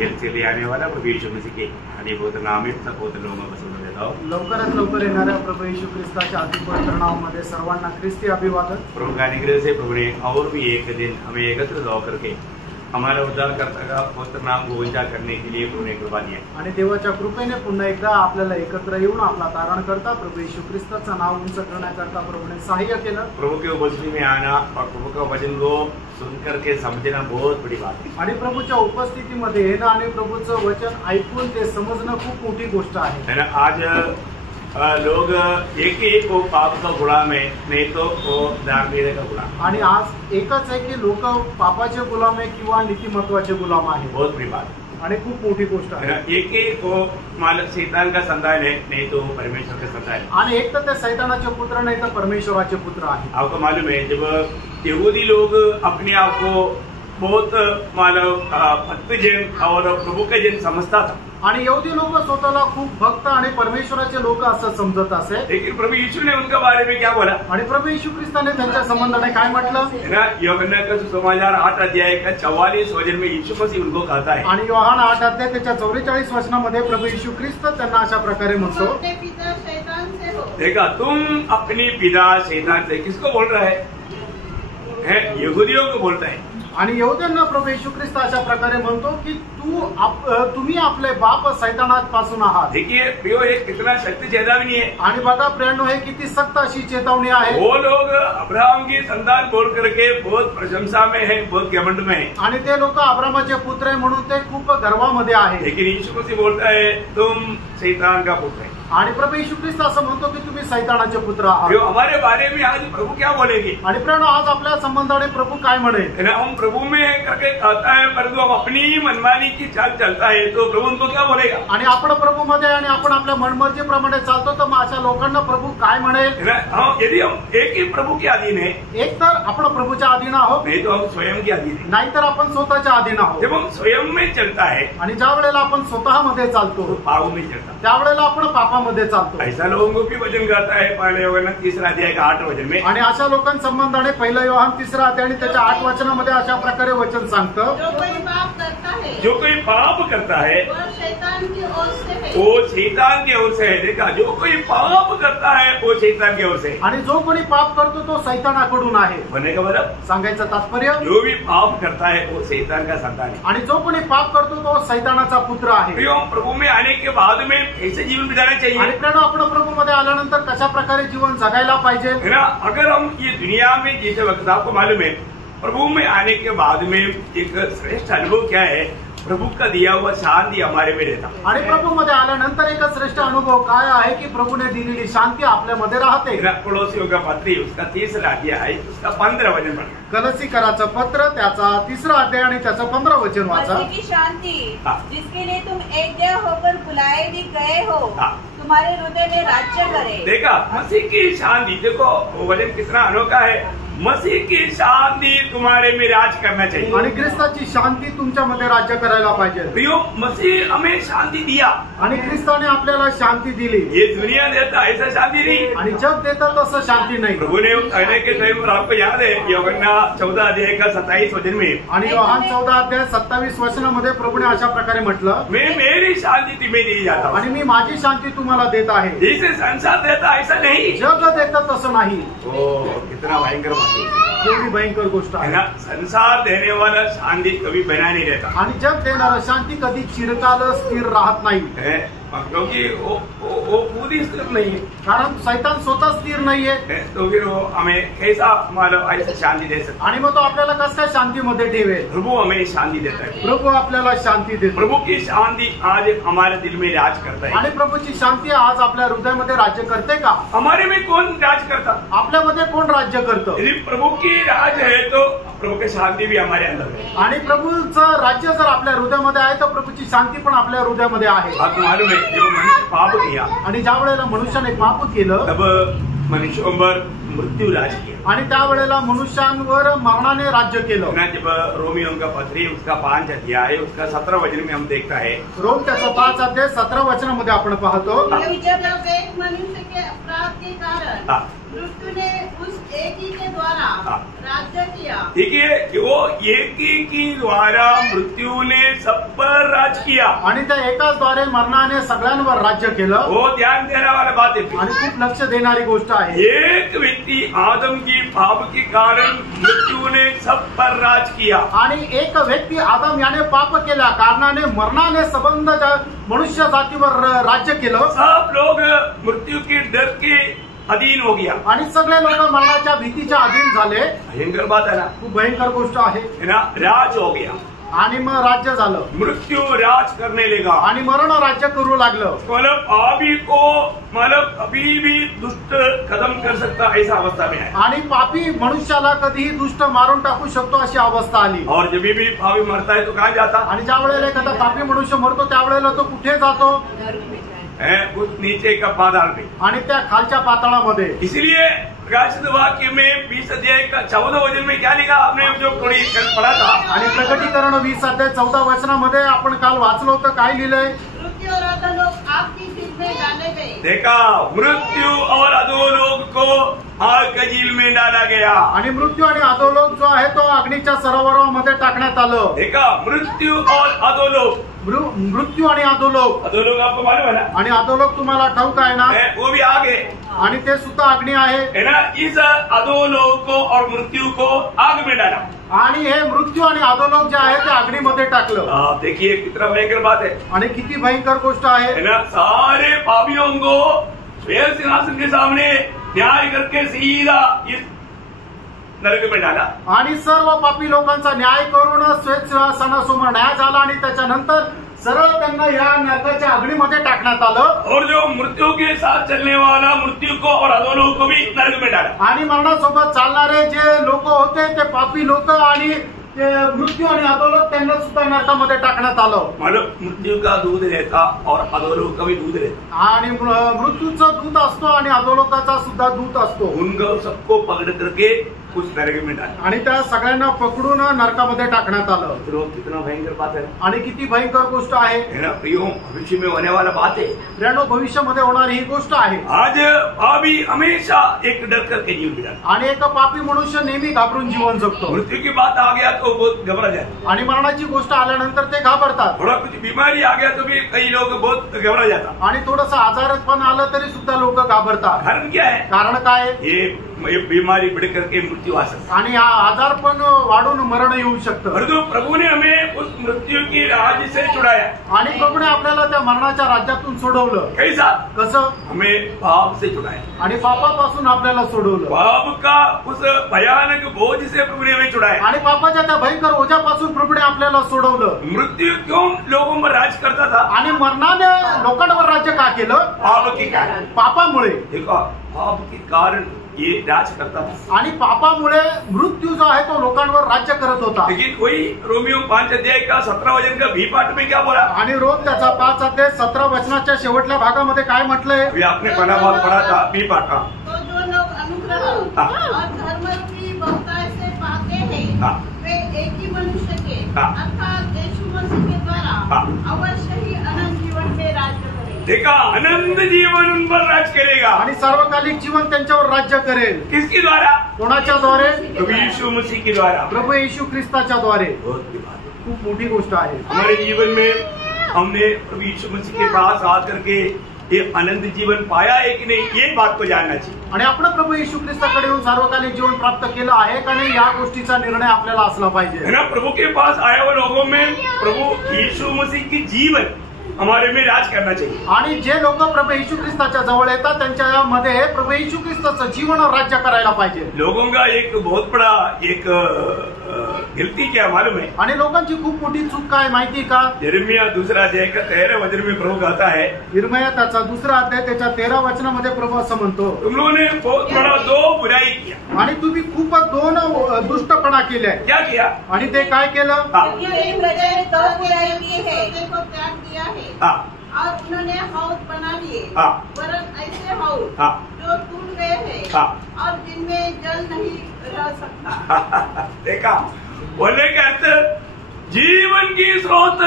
जल्द से जल्द आने वाला प्रभु यीशु मसीह के आणि पवित्र नाम में सब पवित्र लोगों को सुन देता हूँ। लवकरात लवकर येणाऱ्या प्रभू येशू ख्रिस्ताच्या अति पवित्र नावामध्ये सर्वांना ख्रिस्ती अभिवादन। प्रभु का अनुग्रह से प्रभु ने और भी एक दिन हमें एकत्र हो करके हमारा उद्धारकर्ता का पवित्र नाम को ऊंचा करने के लिए प्रभु ने कृपा दी है। आणि देवाच्या कृपेने पुन्हा एकदा आपल्याला एकत्र येऊन आपला तारण करता प्रभु येशू ख्रिस्ताचं नाव उंच करण्याकरता प्रभुने सहाय्य केलं। प्रभु के उपस्थिति में आना और प्रभु का वचन को सुनकर के समझना बहुत बड़ी बात है। आणि प्रभूच्या उपस्थितीमध्ये येणं आणि प्रभूचं वचन ऐकून ते समजणं खूप मोठी गोष्ट आहे ना। आज लोग एक ही को पाप का गुलाम है, नहीं तो वो धार्मिकता का गुलाम। आणि आज एकच आहे की लोक पापाचे गुलाम आहे किंवा नीतिमत्वाचे गुलाम आहे। बहुत बड़ी बात आणि खूप मोठी गोष्ट आहे। एक ही को मालक शैतान का संतान है, नहीं तो परमेश्वर का संतान है। आणि एक तर ते शैतानाचे पुत्र नाही तर परमेश्वराचे पुत्र आहे। आपको मालूम है जब यहूदी लोग अपने आप को बहुत मानव भक्त जन और प्रभु का जन समझता था आणि यहूदी लोक स्वतःला खूप भक्त आणि परमेश्वराचे लोक असं समजत असे। लेकिन प्रभु यीशु ने उनके बारे में क्या बोला? आणि प्रभु येशू ख्रिस्ताने त्यांच्या संबंधाने काय म्हटलं? यूहन्ना का सुसमाचार 8 अध्याय का 44 वचन में यीशु मसीह उनको कहता है। आणि योहान 8 अध्याय त्याच्या 44 वचनामध्ये प्रभु येशू ख्रिस्त त्यांना अशा प्रकारे म्हणतो, देखा तुम अपनी पिता शैतान से। किसको बोल रहा है? यहूदियों को बोलता है। आणि यहूद्यांना प्रभु येशू ख्रिस्त अशा प्रकारे म्हणतो की तुम्ही आपले बाप शैतानापासून आहात। देखिए प्रियो, एक कितना सख्त चेतावनी है। आणि बघा प्रियांनो, हे किती सख्त अशी चेतावणी आहे। वो लोग अब्राहम की संतान बोल करके बहुत प्रशंसा में है, बहुत घमंड में है। आणि ते लोक अब्राहमाचे पुत्र आहे म्हणून ते खूप गर्वामध्ये आहे। लेकिन यीशु मसीह बोलता है तुम शैतान का पुत्र है। आणि प्रभु येशू ख्रिस्त असं म्हणतो की तुम्ही शैतानाचे पुत्र आहात। हमारे बारे में आज प्रभु क्या बोलेंगे? आणि प्रियांनो, आज आपल्या संबंधाने प्रभु काय म्हणेल? हम प्रभु में करके कहता है परंतु हम अपनी मनमानी की चाल चलता है तो प्रभु उनको क्या बोलेगा? आणि आपण प्रभु मध्ये आणि आपण आपल्या मनमर्जीप्रमाणे चालतो तर मग अशा लोकांना प्रभु काय म्हणेल? यदि हम एक ही प्रभु के अधीन है, एक तर आपण प्रभुच्या अधीन आहोत, नहीं तो हम स्वयं के अधीन है। नाहीतर आपण स्वतःच्या अधीन आहोत। जब हम स्वयं में चलता है आणि ज्या वेळेला आपण स्वतःमध्ये चालतो तो पाप में चलता है, त्यावेळेला आपण पापामध्ये चालतो। ऐसा लोगों को भी वचन कहता है पहले यूहन्ना 3 अध्याय का 8 वचन में। आणि अशा लोकांसंबंधाने 1 योहान 3 अध्याय आणि त्याच्या 8 वचनामध्ये अशा प्रकारे वचन सांगतं, जो कोई पाप करता है वो शैतान की ओर से है। वो शैतान की ओर से है। देखा, जो कोई पाप करता है वो शैतान की ओर से है। आणि जो कोणी पाप करतो तो शैतानाकडून आहे। बोलने का मतलब, सांगायचं तात्पर्य, जो भी पाप करता है वो शैतान का संतान है। आणि जो कोणी पाप करतो तो शैतानाचा पुत्र आहे। प्रभु में आने के बाद में ऐसे जीवन बिताना चाहिए। आणि प्रेरणा, आपण प्रभु मध्ये आल्यानंतर कशा प्रकारे जीवन जगायला पाहिजे? है ना। अगर हम ये दुनिया में जैसे वक्त, आपको मालूम है प्रभु में आने के बाद में एक श्रेष्ठ अनुभव क्या है? प्रभु का दिया हुआ शांति हमारे में रहता। आणि प्रभु मध्ये आल्यानंतर एक श्रेष्ठ अनुभव काय आहे की प्रभूने दिलेली शांती आपल्यामध्ये राहते। पड़ोसियों का पत्री उसका 3 अध्याय उसका 15 वचन पढ़ा। कलसीकराचं पत्र त्याचा 3 अध्याय आणि त्याचं 15 वचन वाचा। मसीह की शांति जिसके लिए तुम एक देह होकर बुलाए भी गए हो, तुम्हारे हृदय में राज्य करे। देखा, मसीह की शांति, देखो वो वचन कितना अनोखा है। मसीह की शांति तुम्हारे में राज करना चाहिए। आणि ख्रिस्ताची शांती तुमच्यामध्ये राज्य करायला पाहिजे। प्रियो, मसीह हमें शांति दिया आणि ख्रिस्ताने आपल्याला शांती दिली। ये दुनिया देता ऐसा शांति नहीं, आणि जग देतं तसं शांती नाही। प्रभु ने कहने के टाइम पर आपको याद है यूहन्ना 14 अध्याय का 27 वचन में, आणि योहान 14 अध्याय 27 वचनामध्ये प्रभूने अशा प्रकारे म्हटलं, मैं मेरी शांति तुम्हें दी जाता हूँ। आणि मी माझी शांती तुम्हाला देत आहे। जैसे संसार देता ऐसा नहीं, जग देतं तसं नाही। कितना भयंकर बात केवढी भयंकर गोष्ट है आहे ना। संसार देने वाला शांति कभी बना नहीं रहता। आणि जग देणारं शांती कधी चिरकाल स्थिर राहत नाही, क्योंकि वो पूरी स्थिर नहीं है। कारण शैतान स्वतः स्थिर नाहीये। तो फिर वो हमें कैसा मालूम ऐसी शांति दे सकता? आणि मग तो आपल्याला कसं काय शांतीमध्ये ठेवेल? प्रभु हमें शांति देता है। प्रभु आपल्याला शांती देतो। प्रभु की शांति आज हमारे दिल में राज करता है। आणि प्रभूची शांती आज आपल्या हृदयामध्ये राज्य करते का? हमारे में कौन राज करता? आपल्यामध्ये कोण राज्य करतं? यदि प्रभु की राज है तो प्रभु की शांति भी हमारे अंदर है। आणि प्रभूचं राज्य जर आपल्या हृदयामध्ये आहे तर प्रभूची शांती पण आपल्या हृदयामध्ये आहे। आपको मालूम है जब मनुष्य पाप किया, आणि ज्या वेळेला मनुष्याने पाप केलं तब मनुष्यों पर मृत्यू राज किया। आणि त्यावेळेला मनुष्यांवर मरणाने राज्य केलं। जब रोमियों का पत्री उसका 5 अध्याय उसका 17 वचन में हम देखता है, रोम त्याचा 5 अध्याय 17 वचनामध्ये आपण पाहतो, जब एक मनुष्य के अपराध के कारण मृत्यु ने उस एक ही के द्वारा राज्य किया। ठीक है, वो एक ही की द्वारा मृत्यू ने सब पर राज किया आणि त्या एकाच द्वारे मरणाने सगळ्यांवर राज्य केलं। वो ध्यान देने वाला बात है। आणि खूप लक्ष देणारी गोष्ट आहे। एक व्यक्ति आदम की पाप के कारण मृत्यू ने सब पर राज किया आणि एक व्यक्ती आदम याने पाप केल्या कारणाने मरणाने संबंध मनुष्य जातीवर राज्य केलं। सब लोग मृत्यु के डर के अधीन हो गया आणि सगळे लोक मरणाच्या भीतीच्या अधीन झाले। भयंकर बात है ना, खूप भयंकर गोष्ट आहे ना, राज हो गया आणि मग राज्य झालं। मृत्यु राज करने लगा आणि मरण राज्य करू लागलं। मतलब अभी को मतलब अभी भी दुष्ट खत्म कर सकता ऐसा अवस्था में है आणि पापी मनुष्याला कधीही दुष्ट मारून टाकू शकतो अशी अवस्था आली। और जब भी पापी मरता है तो कहाँ जाता आणि ज्या वेळेला एखादा पापी मनुष्य मरतो त्यावेळेला तो कुठे जातो? है उस नीचे का पाताल में। आणि त्या खालच्या पाताळामध्ये। इसलिए प्रकाशित वाक्य में 20 अध्याय का 14 वचन में क्या लिखा आपने जो थोड़ी कल पढ़ा था? आणि प्रकटीकरण 20 अध्याय 14 वचनामध्ये आपण काल वाचलो होतं, काय लिहिलंय? मृत्यु और अधोलोक आपकी झील में डाले गए। देखा, मृत्यु और अधोलोक को आग के झील में डाला गया। आणि मृत्यू आणि अधोलोक जो आहे तो अग्नीच्या सरोवरामध्ये टाकण्यात आलं। देखा, मृत्यु और अधोलोक, मृत्यू आणि अधोलोक। अधोलोक आपको मालूम है ना? आणि अधोलोक तुम्हाला ठाऊक आहे ना? वो भी आग है आणि ते सुद्धा अग्नी आहे ना। इस अधोलोक को और मृत्यु को आग में डाला आणि हे मृत्यू आणि अधोलोक जे आहे ते अग्नीमध्ये टाकलं। आप देखिए कितना भयंकर बात है आणि किती भयंकर गोष्ट आहे ना। सारे पापियों को स्वर्ग सिंहासन के सामने न्याय करके सीधा इस नरक में डाला आणि सर्व पापी लोकांचा न्याय करून श्वेत सिंहासनासमोर न्याय झाला आणि त्याच्यानंतर सरळ त्यांना या नरकाच्या अग्नीमध्ये टाकण्यात आलं। और जो मृत्यू के साथ चलने वाला मृत्यू को और अधोलोक को भी नरक में डाला। आणि मरणासोबत चालणारे जे लोक होते ते पापी लोक आणि ते मृत्यू आणि अधोलोक त्यांना सुद्धा नरकामध्ये टाकण्यात आलं। मतलब मृत्यू का दूध रहता और अधोलोक का भी दूध रहता आणि मृत्यूचं दूध असतो आणि अधोलोकाचा सुद्धा दूध असतो। उनको सबको पकड़ करके उस नरक में डाला आणि त्या सगळ्यांना पकडून नरकामध्ये टाकण्यात आलं। तो कितना भयंकर बात है आणि किती भयंकर गोष्ट आहे ना प्रियो, भविष्य में होने वाला बात है। प्रियानो, भविष्यामध्ये होणारी ही गोष्ट आहे। आज पापी हमेशा एक डर करके जीवन बिताता आणि एक पापी मनुष्य नेहमी घाबरून जीवन जगतो। मृत्यू की बात आ गया तो बहुत घबरा जाता आणि मरणाची गोष्ट आल्यानंतर ते घाबरतात। थोड़ा कुछ बीमारी आ गया तो भी कई लोग बहुत घबरा जाता आणि थोडंसं आजारपण आलं तरी सुद्धा लोक घाबरतात। कारण क्या है? कारण काय? ये बीमारी बढ़ करके मृत्यू आ सकता आणि हा आजारपण वाढून मरण येऊ शकतं। परंतु प्रभु ने हमें उस मृत्यू की राज्य से छुड़ाया। आणि प्रभूने आपल्याला त्या मरणाच्या राज्यातून सोडवलं। कैसा? कसं? हमें पाप से छुड़ाया, आणि पापापासून आपल्याला सोडवलं। पाप का उस भयानक बोझ से प्रभु ने हमें छुड़ाया। आणि पापाच्या त्या भयंकर ओझ्यापासून प्रभूने आपल्याला सोडवलं। मृत्यू क्यों लोगों पर राज करता था? आणि मरणाने लोकांवर राज्य का केलं? पाप के कारण। पापामुळे। देखो, पाप के कारण ये राज करता था आणि पापामुळे मृत्यू जो आहे तो लोकांवर राज्य करत होता। लेकिन वही रोमियो 5 अध्याय का 17 वचन का बी पाठ में क्या बोला? आणि रोम त्याचा 5 अध्याय 17 वचनाच्या शेवटल्या भागामध्ये काय म्हटलंय? अभी आपने पहला भाग पढ़ा था बी पाठ का। तो जो लोग अनुग्रह और धर्म की बहुतायत से पाते हैं वे एक ही मनुष्य के अर्थात यीशु मसीह के द्वारा अवश्य ही अनंत जीवन में राज्य करेंगे। देखा, अनंत जीवन उन पर राज करेगा आणि सार्वकालिक जीवन त्यांच्यावर राज्य करेल। किसके द्वारा? कोणाच्या द्वारे? प्रभु यीशु मसीह के द्वारा। प्रभू येशू ख्रिस्ताच्या द्वारे। बहुत बड़ी बात है। खूप मोठी गोष्ट आहे। हमारे जीवन में हमने प्रभु यीशु मसीह के पास आ करके ये अनंत जीवन पाया है कि नहीं, ये बात को जानना चाहिए। आणि आपण प्रभू येशू ख्रिस्ताकडे येऊन सार्वकालिक जीवन प्राप्त केलं आहे का नाही या गोष्टीचा निर्णय आपल्याला असला पाहिजे। है ना, प्रभु के पास आए हुए लोगों में प्रभु यीशु मसीह की जीवन हमारे में राज करना चाहिए। आणि जे लोक प्रभू येशू ख्रिस्ताच्या जवळ येतात त्यांच्यामध्ये प्रभू येशू ख्रिस्ताचं जीवन राज्य करायला पाहिजे। लोगों का एक बहुत बड़ा एक गलती क्या मालूम है? आणि लोकांची खूप मोठी चूक काय माहिती का? यिर्मयाह 2 अध्याय का 13 वचन में प्रभु कहता है, यिर्मयाह त्याचा 2 अध्याय त्याच्या 13 वचनामध्ये प्रभू असं म्हणतो, तुम लोगों ने बहुत बड़ा 2 बुराई किया। आणि तुम्ही खूप 2 दुष्टपणा केले। क्या किया? आणि ते काय केलं? एक प्रजा ने 2 बुराई की है, को त्याग दिया है और उन्होंने हौद बना लिए, वरन ऐसे हौद जो टूट गए हैं और जिनमें जल नहीं रह सकता। देखा, बोलने का अर्थ जीवन की स्रोत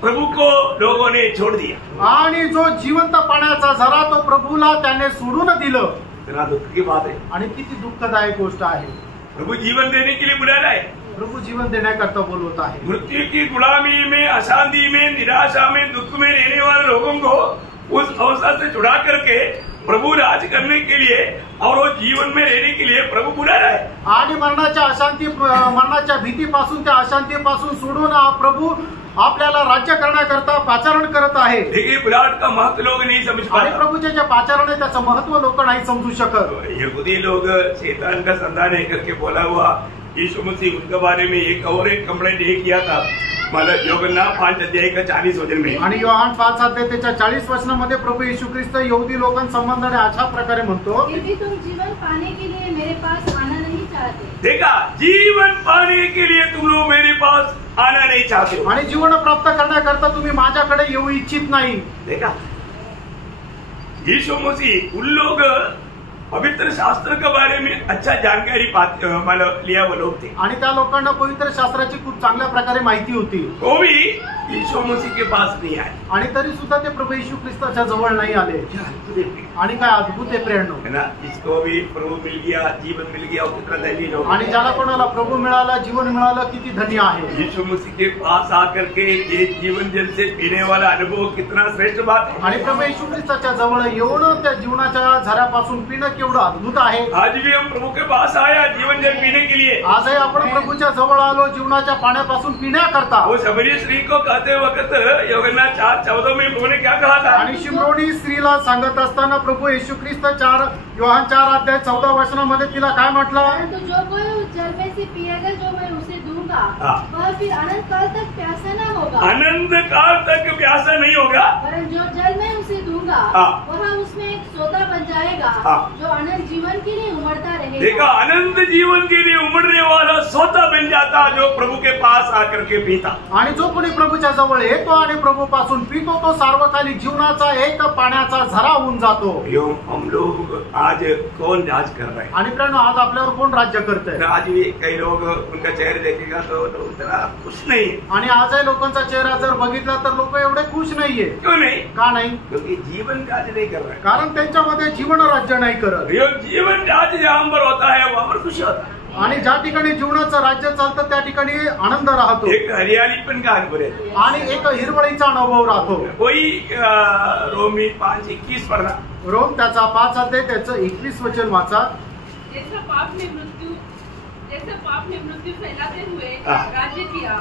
प्रभु को लोगों ने छोड़ दिया। आणि जो जिवंत पाण्याचा झरा तो प्रभूला त्याने सोडून दिलं। कितना दुख की बात है। आणि किती दुःखदायक गोष्ट आहे। प्रभु जीवन देने के लिए बुला रहा है। प्रभु जीवन देण्याकरता बोलवत आहे। मृत्यु की गुलामी में, अशांति में, निराशा में, दुख में रहने वाले लोगों को उस अवस्था से छुड़ा करके प्रभु राज करने के लिए और वो जीवन में रहने के लिए प्रभु बुला रहा है। आणि मरणाच्या भीतीपासून, त्या अशांतीपासून सोडून प्रभु आपल्याला राज्य करण्याकरता पाचारण करत आहे। देखिए बुलाहट का महत्व लोग नहीं समझ पाते। आणि प्रभुचे जे पाचारण आहे त्याचं महत्व लोक नाही समजू शकत। यहूदी लोग शैतान का संधान करके बोला हुआ यीशु मसीह उनके बारे में एक कंप्लेंट ये किया था, मतलब यूहन्ना 5 अध्याय का 40 वचन में। आणि योहान 5 अध्याय त्याच्या 40 वचनामध्ये प्रभु येशू ख्रिस्त यहूदी लोकांसंबंधाने अशा प्रकारे म्हणतो, यदि तुम जीवन पाने के लिए मेरे पास आना नहीं चाहते। देखा, जीवन पाने के लिए तुम लोग मेरे पास आना नहीं चाहते हो। आणि जीवन प्राप्त करण्याकरता तुम्ही माझ्याकडे येऊ इच्छित नाही। देखा, यीशु मसीह उन लोग पवित्र शास्त्र के बारे में अच्छा जानकारी लिया वो लोग थे। आणि त्या लोकांना पवित्र शास्त्राची खूप चांगल्या प्रकारे माहिती होती। वो भी यीशु मसीह के पास नहीं आए आणि तरी सुद्धा ते प्रभू येशू ख्रिस्ताच्या जवळ नाही आले। आणि काय अद्भुत आहे प्रेरणा है ना। इसको भी प्रभु मिल गया, जीवन मिल गया, कितना धनी लोग। आणि ज्याला कोणाला प्रभु मिळाला, जीवन मिळालं, किती धन्य आहे। यीशु मसीह के पास आकर के ये जीवन जल से पीने वाला अनुभव कितना श्रेष्ठ बात है। आणि प्रभू येशू ख्रिस्ताच्या जवळ येऊन त्या जीवनाच्या झऱ्यापासून पिणं केवढं अद्भुत आहे। आज भी हम प्रभु के पास आया जीवन जल पीने के लिए। आजही आपण प्रभूच्या जवळ आलो जीवनाच्या पाण्यापासून पिण्याकरता। वो शबरी स्त्री को कहते वक्त यूहन्ना 4:14 में प्रभु ने क्या कहा था? आणि शिमरोनी स्त्रीला सांगत असताना प्रभू येशू ख्रिस्त योहान 4 अध्याय 14 वचनामध्ये तिला काय म्हटलं? परंतु जो कोई उस जल में से पिएगा जो मैं उसे दूंगा, वह फिर अनंत काल तक प्यासा न होगा। अनंत काल तक प्यासा नहीं होगा। परंतु जो जल मैं उसे दूंगा वह उसमें एक सोता बन जाएगा जो अनंत जीवन के लिए उमड़ता रहेगा। देखा, अनंत जीवन के लिए उमड़ने वाला सोता बन जाता जो प्रभु के पास आकर के पीता। आणि जो कोणी प्रभूच्या जवळ येतो आणि प्रभू पासून पितो तो सार्वकालिक जीवनाचा एक पाण्याचा झरा होऊन जातो। हम लोग आज कौन राज कर रहे हैं? आणि प्रेरणा आज आपल्यावर कोण राज्य करतंय? आज भी कई लोग उनका चेहरे देखेगा तो इतना खुश नहीं है। आणि आजही लोकांचा चेहरा जर बघितला तर लोक एवढे खुश नाहीये। क्यों नहीं? का नाही? क्योंकि जीवन राज नहीं कर रहे। कारण त्यांच्यामध्ये जीवन राज्य नाही करत। जीवन राज जहाँ पर होता है वहाँ पर खुशी होता है। आणि ज्या ठिकाणी जीवनाचं राज्य चालतं त्या ठिकाणी आनंद राहतो, एक हरियाली पण का अनुभव आहे आणि एक हिरवळीचा अनुभव राहतो। कोई रोमी 5:21 पढ़ना। रोम त्याचा 5 अध्याय त्याचं 21 वचन वाचा। जैसा पाप ने मृत्यु फैलाते हुए राज्य किया,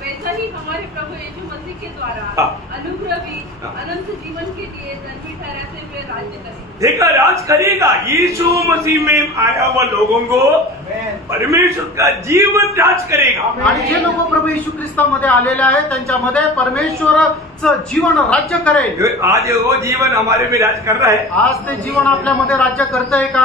वैसा ही हमारे प्रभु यीशु मसीह के द्वारा अनुग्रह भी अनंत जीवन के लिए धर्मी ठहराते हुए राज्य करेगा। देखा, राज करेगा। यीशु मसीह में आया हुआ लोगों को परमेश्वर का जीवन राज करेगा। आणि जे लोक प्रभू येशू ख्रिस्तामध्ये आलेले आहेत त्यांच्यामध्ये परमेश्वराचं जीवन राज्य करेल। आज वो जीवन हमारे में राज कर रहा है। आज ते जीवन आपल्यामध्ये राज्य करतंय का?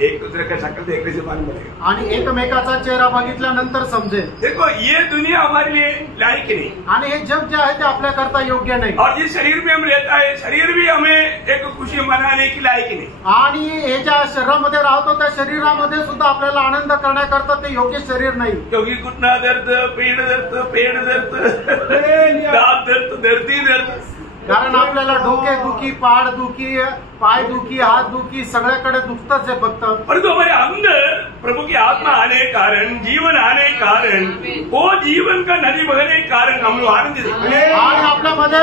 एक दूसरे का शक्ल देखने से मालूम पड़ेगा आणि एकमेकाचा चेहरा बघितल्यानंतर समजेल। देखो, ये दुनिया हमारे लिए लायक नहीं, आणि हे जग जे आहे ते आपल्याकरता योग्य नाही। और जिस शरीर में हम रहता है शरीर भी हमें एक खुशी मनाने की लायक नहीं। आणि हे ज्या शरीरामध्ये राहतो त्या शरीरामध्ये सुद्धा आपल्याला आनंद करण्याकरता ते योग्य शरीर नाही। क्योंकि घुटना दर्द, पेट दर्द, दांत दर्द, धरती दर्द। कारण आपल्याला डोके दुखी, पाड दुखी, पाय दुखी, हाथ दुखी, सगळ्याकडे दुखतच आहे फक्त। परंतु हमारे अंदर प्रभु की आत्मा आने के कारण, जीवन आने के कारण, वो जीवन का नदी बहने के कारण हम लोग आनंदित हैं। आणि आपल्यामध्ये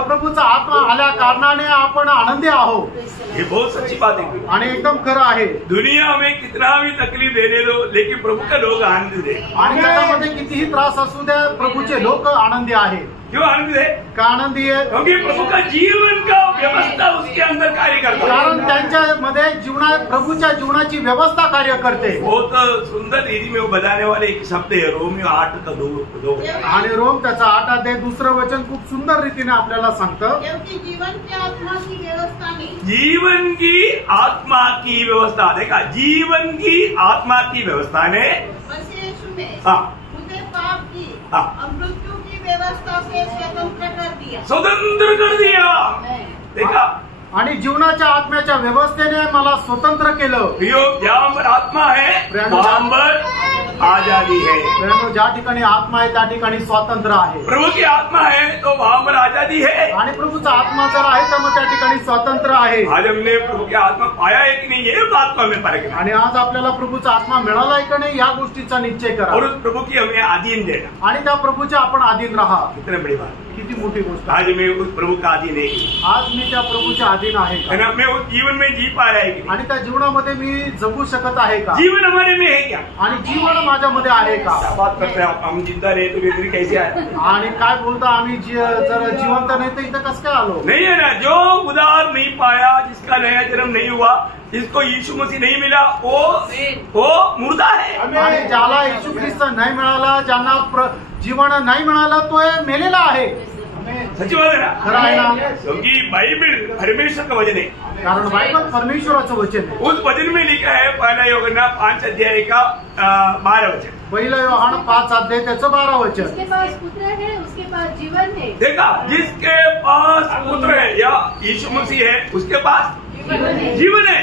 प्रभूचा आत्मा आल्या कारणाने आपण आनंदी आहोत। ये बहुत सच्ची बात है आणि एकदम खरं आहे। दुनिया में कितना भी तकलीफ देने दो, लेकिन प्रभु का लोग आनंदित है। आणि जगामध्ये कितीही त्रास असू द्या प्रभूचे लोक आनंदी आहे। क्यों आनंदित है? का आनंदी है? क्योंकि प्रभु का जीवन का व्यवस्था उसके अंदर कार्य करता है। कारण त्यांच्यामध्ये प्रभूच्या जीवनाची व्यवस्था कार्य करते। बहुत सुंदर रीति में वो बताने वाले एक शब्द है रोमियो 8:2। आणि रोम त्याचा 8 अध्याय 2 वचन खूप सुंदर रीतीने आपल्याला सांगतं, क्योंकि जीवन की आत्मा की व्यवस्था नहीं, जीवन की आत्मा की व्यवस्था। देखा, जीवन की आत्मा की व्यवस्था ने मसीह यीशु ने मुझे पाप की और मृत्यु की व्यवस्था से स्वतंत्र कर दिया। स्वतंत्र कर दिया। देखा, आणि जीवनाच्या आत्म्याच्या व्यवस्थेने मला स्वतंत्र केलं। जहाँ पर आत्मा है वहाँ पर आजादी है। बहनो, ज्या ठिकाणी आत्मा आहे त्या ठिकाणी स्वातंत्र्य आहे. प्रभु की आत्मा है तो वहाँ पर आजादी है, आणि प्रभूचा आत्मा जर आहे तर मग त्या ठिकाणी स्वातंत्र्य आहे. आज हमने प्रभु की आत्मा पाया है कि नहीं, ये बात को हमें परखना है आणि आज आपल्याला प्रभूचा आत्मा मिळाला आहे का नाही या गोष्टीचा निश्चय करा और उस प्रभु की हमें अधीन देना। आणि त्या प्रभूच्या आपण अधीन राहा. कितने बड़ी बात, किती मोठी गोष्ट आज आहे. मैं उस प्रभु का अधीन है कि आज मी त्या प्रभूच्या अधीन आहे है का, ना, मैं उस जीवन में जी पा रहा है कि नहीं? आणि त्या जीवनामध्ये मी जगू शकत आहे का, जीवन हमारे में है क्या? आणि जीवन माझ्यामध्ये आहे का. क्या बात करते हैं आप, हम जिंदा रहे तो फिर कैसे आए? आणि काय बोलता आम्ही जर जिवंत नाही तर इथं कसं काय आलो. नहीं है ना, जो उधार नहीं पाया, जिसका नया जन्म नहीं हुआ, जिसको यीशु मसीह नहीं मिला, वो मुर्दा है। आणि ज्याला येशू ख्रिस्त नाही मिळाला, ज्यांना जीवन नाही मिळालं तो हे मेलेला आहे. सच्ची बात है ना, खरं आहे ना, क्योंकि बाइबल परमेश्वर का वचन है। कारण बायबल परमेश्वराचं वचन आहे. उस वचन में लिखा है पहला यूहन्ना 5 अध्याय का 12 वचन। पहिलं योहान 5 अध्याय त्याचं 12 वचन. जिसके पास पुत्र है उसके पास जीवन है. देखा, जिसके पास पुत्र है या यीशु मसीह है उसके पास जीवन है।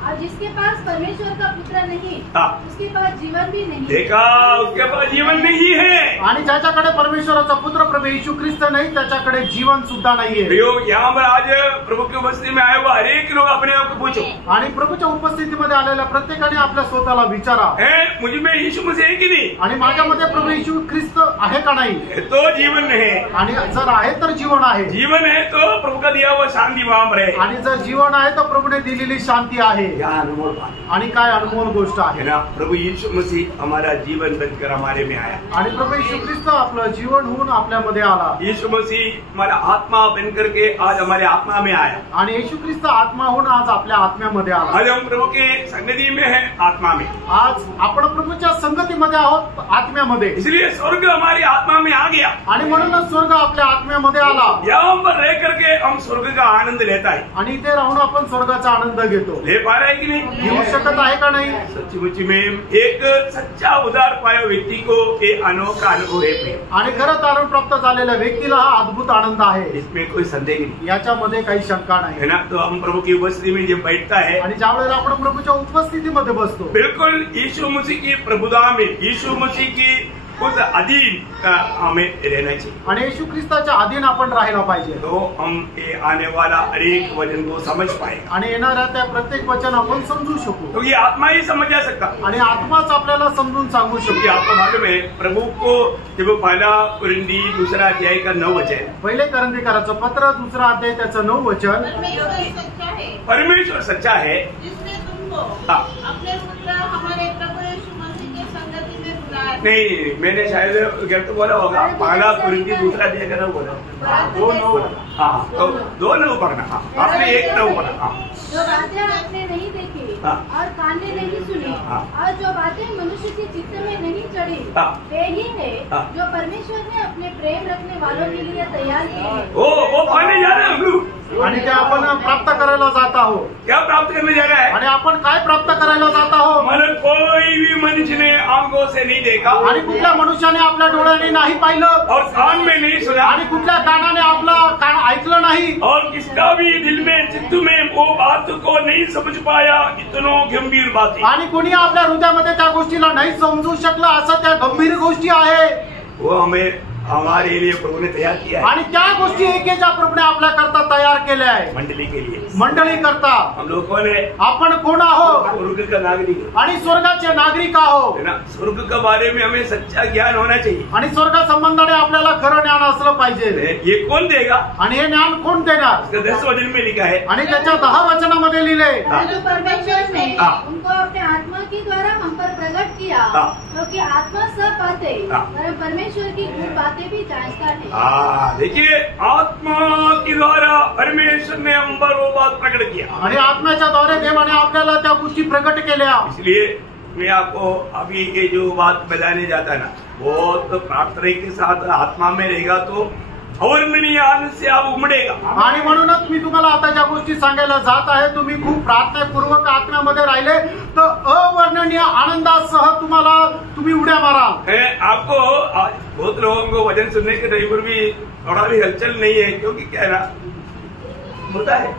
और जिसके पास परमेश्वर का पुत्र नहीं उसके पास जीवन भी नहीं. देखा, उसके पास जीवन नहीं है। आणि ज्याच्याकडे परमेश्वराचा पुत्र प्रभू येशू ख्रिस्त नाही त्याच्याकडे जीवन सुद्धा नाहीये. यहाँ पर आज प्रभु की उपस्थिति में आए हुए हर एक लोग अपने आप को पूछो, आणि प्रभूच्या उपस्थितीमध्ये आलेल्या प्रत्येकाने आपल्या स्वतःला विचारा, है मुझ में यीशु मसीह है कि नहीं? आणि माझ्यामध्ये प्रभू येशू ख्रिस्त आहे का नाही. तो जीवन है, आणि जर आहे तर जीवन आहे. जीवन है तो प्रभु का दिया हुआ शांति वहाँ पर है। आणि जर जीवन आहे तर प्रभूने दिलेली शांती आहे. क्या अनमोल बात आणि काय अनमोल गोष्ट है आहे ना। प्रभु यीशु मसीह हमारा जीवन बनकर हमारे में आया। आणि प्रभू येशू ख्रिस्त आपलं जीवन होऊन आपल्यामध्ये आला. यीशु मसीह हमारा आत्मा बनकर के आज हमारे आत्मा में आया। आणि येशू ख्रिस्त आत्मा होऊन आज आपल्या आत्म्यामध्ये आला. आज हम प्रभु के सन्निधि में है, आत्मा में। आज आपण प्रभूच्या संगतीमध्ये आहोत, आत्म्यामध्ये. इसलिए स्वर्ग हमारी आत्मा में आ गया आणि म्हणूनच स्वर्ग आपल्या आत्म्यामध्ये आला. यहाँ पर रह करके हम स्वर्ग का आनंद लेता है। आणि इथे राहून आपण स्वर्गाचा आनंद घेतो. ले पा रहा है कि नहीं? घेऊ शकत आहे का नाही. सच्ची में एक सच्चा उदार पाया व्यक्ति को ये अनोखा अनुभव है प्रेम। आणि खरं तारण प्राप्त झालेल्या व्यक्तीला हा अद्भुत आनंद आहे. इसमें कोई संदेह नहीं याच्यामध्ये काही शंका नाही है ना। तो हम प्रभु की उपस्थिति में जब बैठता है, आणि ज्या वेळेला आपण प्रभूच्या उपस्थितीमध्ये बसतो, बिल्कुल यीशु मसीह की प्रभुता में, यीशु मसीह की उस अधीन हमें रहना चाहिए। आणि येशू ख्रिस्ताच्या अधीन आपण राहायला पाहिजे. तो हम ये आने वाला हर एक वचन को समझ पाए, आणि येणाऱ्या त्या प्रत्येक वचन आपण समजू शकू. क्योंकि आत्मा ही समझ जा सकता। आणि आत्माच आपल्याला समजून सांगू क्योंकि शकतो. आपको मालूम है प्रभु को जब पहला कुरिन्दी 2 अध्याय का 9 वचन, पहिले करंदीकराचं पत्र 2 अध्याय त्याचं 9 वचन, परमेश्वर सच्चा है, परमेश्वर सच्चा है, जिसने तुमको अपने पुत्र हमारे प्रभु यीशु मसीह के संगति में बुलाया। नहीं, मैंने शायद गलत बोला होगा। पहला कुरिन्दी 2 अध्याय का 9 बोला, 2:9 बोला। हाँ, तो 2:9 पढ़ना। हाँ, आपने 1:9 पढ़ा। हाँ, जो बातें आपने नहीं देखी और कान ने नहीं सुनी और जो बातें मनुष्य के चित्त में नहीं चढ़ी वे ही है जो परमेश्वर ने अपने प्रेम रखने वालों के लिए तैयार की है. वो पाने जा रहे हैं हम लोग। आणि ते आपण प्राप्त करायला जात आहोत. क्या प्राप्त करने जा रहा है? आणि आपण काय प्राप्त करायला जात आहोत. मतलब कोई भी मनुष्य ने आंखों से नहीं देखा आणि कुठल्या मनुष्याने आपल्या डोळ्याने नाही पाहिलं और कान में नहीं सुना आणि कुठल्या कानाने आपलं कान ऐकलं नाही और किसका भी दिल में चित्त में वो बात को नहीं समझ पाया। इतनो गंभीर बात है। आणि कोणी आपल्या हृदयामध्ये त्या गोष्टीला नाही समजू शकलं असं त्या गंभीर गोष्टी आहे. वो हमें हमारे लिए प्रभु ने तैयार किया है। आणि त्या गोष्टी एक ज्या प्रभूने आपल्या करता तयार केल्या आहे. मंडली के लिए, मंडळी करता हम लोग कौन है? आपण कोण आहोत. स्वर्ग का नागरिक आणि स्वर्गाचे नागरिक आहोत. है ना। स्वर्ग के बारे में हमें सच्चा ज्ञान होना चाहिए। आणि स्वर्गा संबंधाने आपल्याला खरं ज्ञान असलं पाहिजे. ये कौन देगा? आणि हे ज्ञान कोण देणार. 10 वचन में लिखा है आणि त्याच्या 10 वचनामध्ये लिहिले, परंतु परमेश्वर ने उनको अपने आत्मा के द्वारा हम पर प्रकट किया, क्योंकि आत्मा सब बातें और परमेश्वर की गूढ़ बातें भी जांचता है. देखिए, आत्मा के द्वारा परमेश्वर ने हम पर वो बात प्रकट किया आणि आत्म्याच्या द्वारे देवाने आपल्याला त्या गोष्टी प्रकट केल्या. इसलिए मैं आपको अभी ये जो बात बताने जाता ना, बहुत प्रार्थना के साथ आत्मा में रहेगा तो अवर्णनीय आनंद से आप उमडेगा. आणि म्हणूनच मी तुम्हाला आता ज्या गोष्टी सांगायला जात आहे, तुम्ही खूप प्रार्थनापूर्वक आत्म्यामध्ये राहिले तर अवर्णनीय आनंदासह तुम्ही उड्या माराल. आपको बहुत लोगों को वचन सुनने के टाइम पर भी थोड़ा भी हलचल नहीं है, क्योंकि क्या है ना, होता है।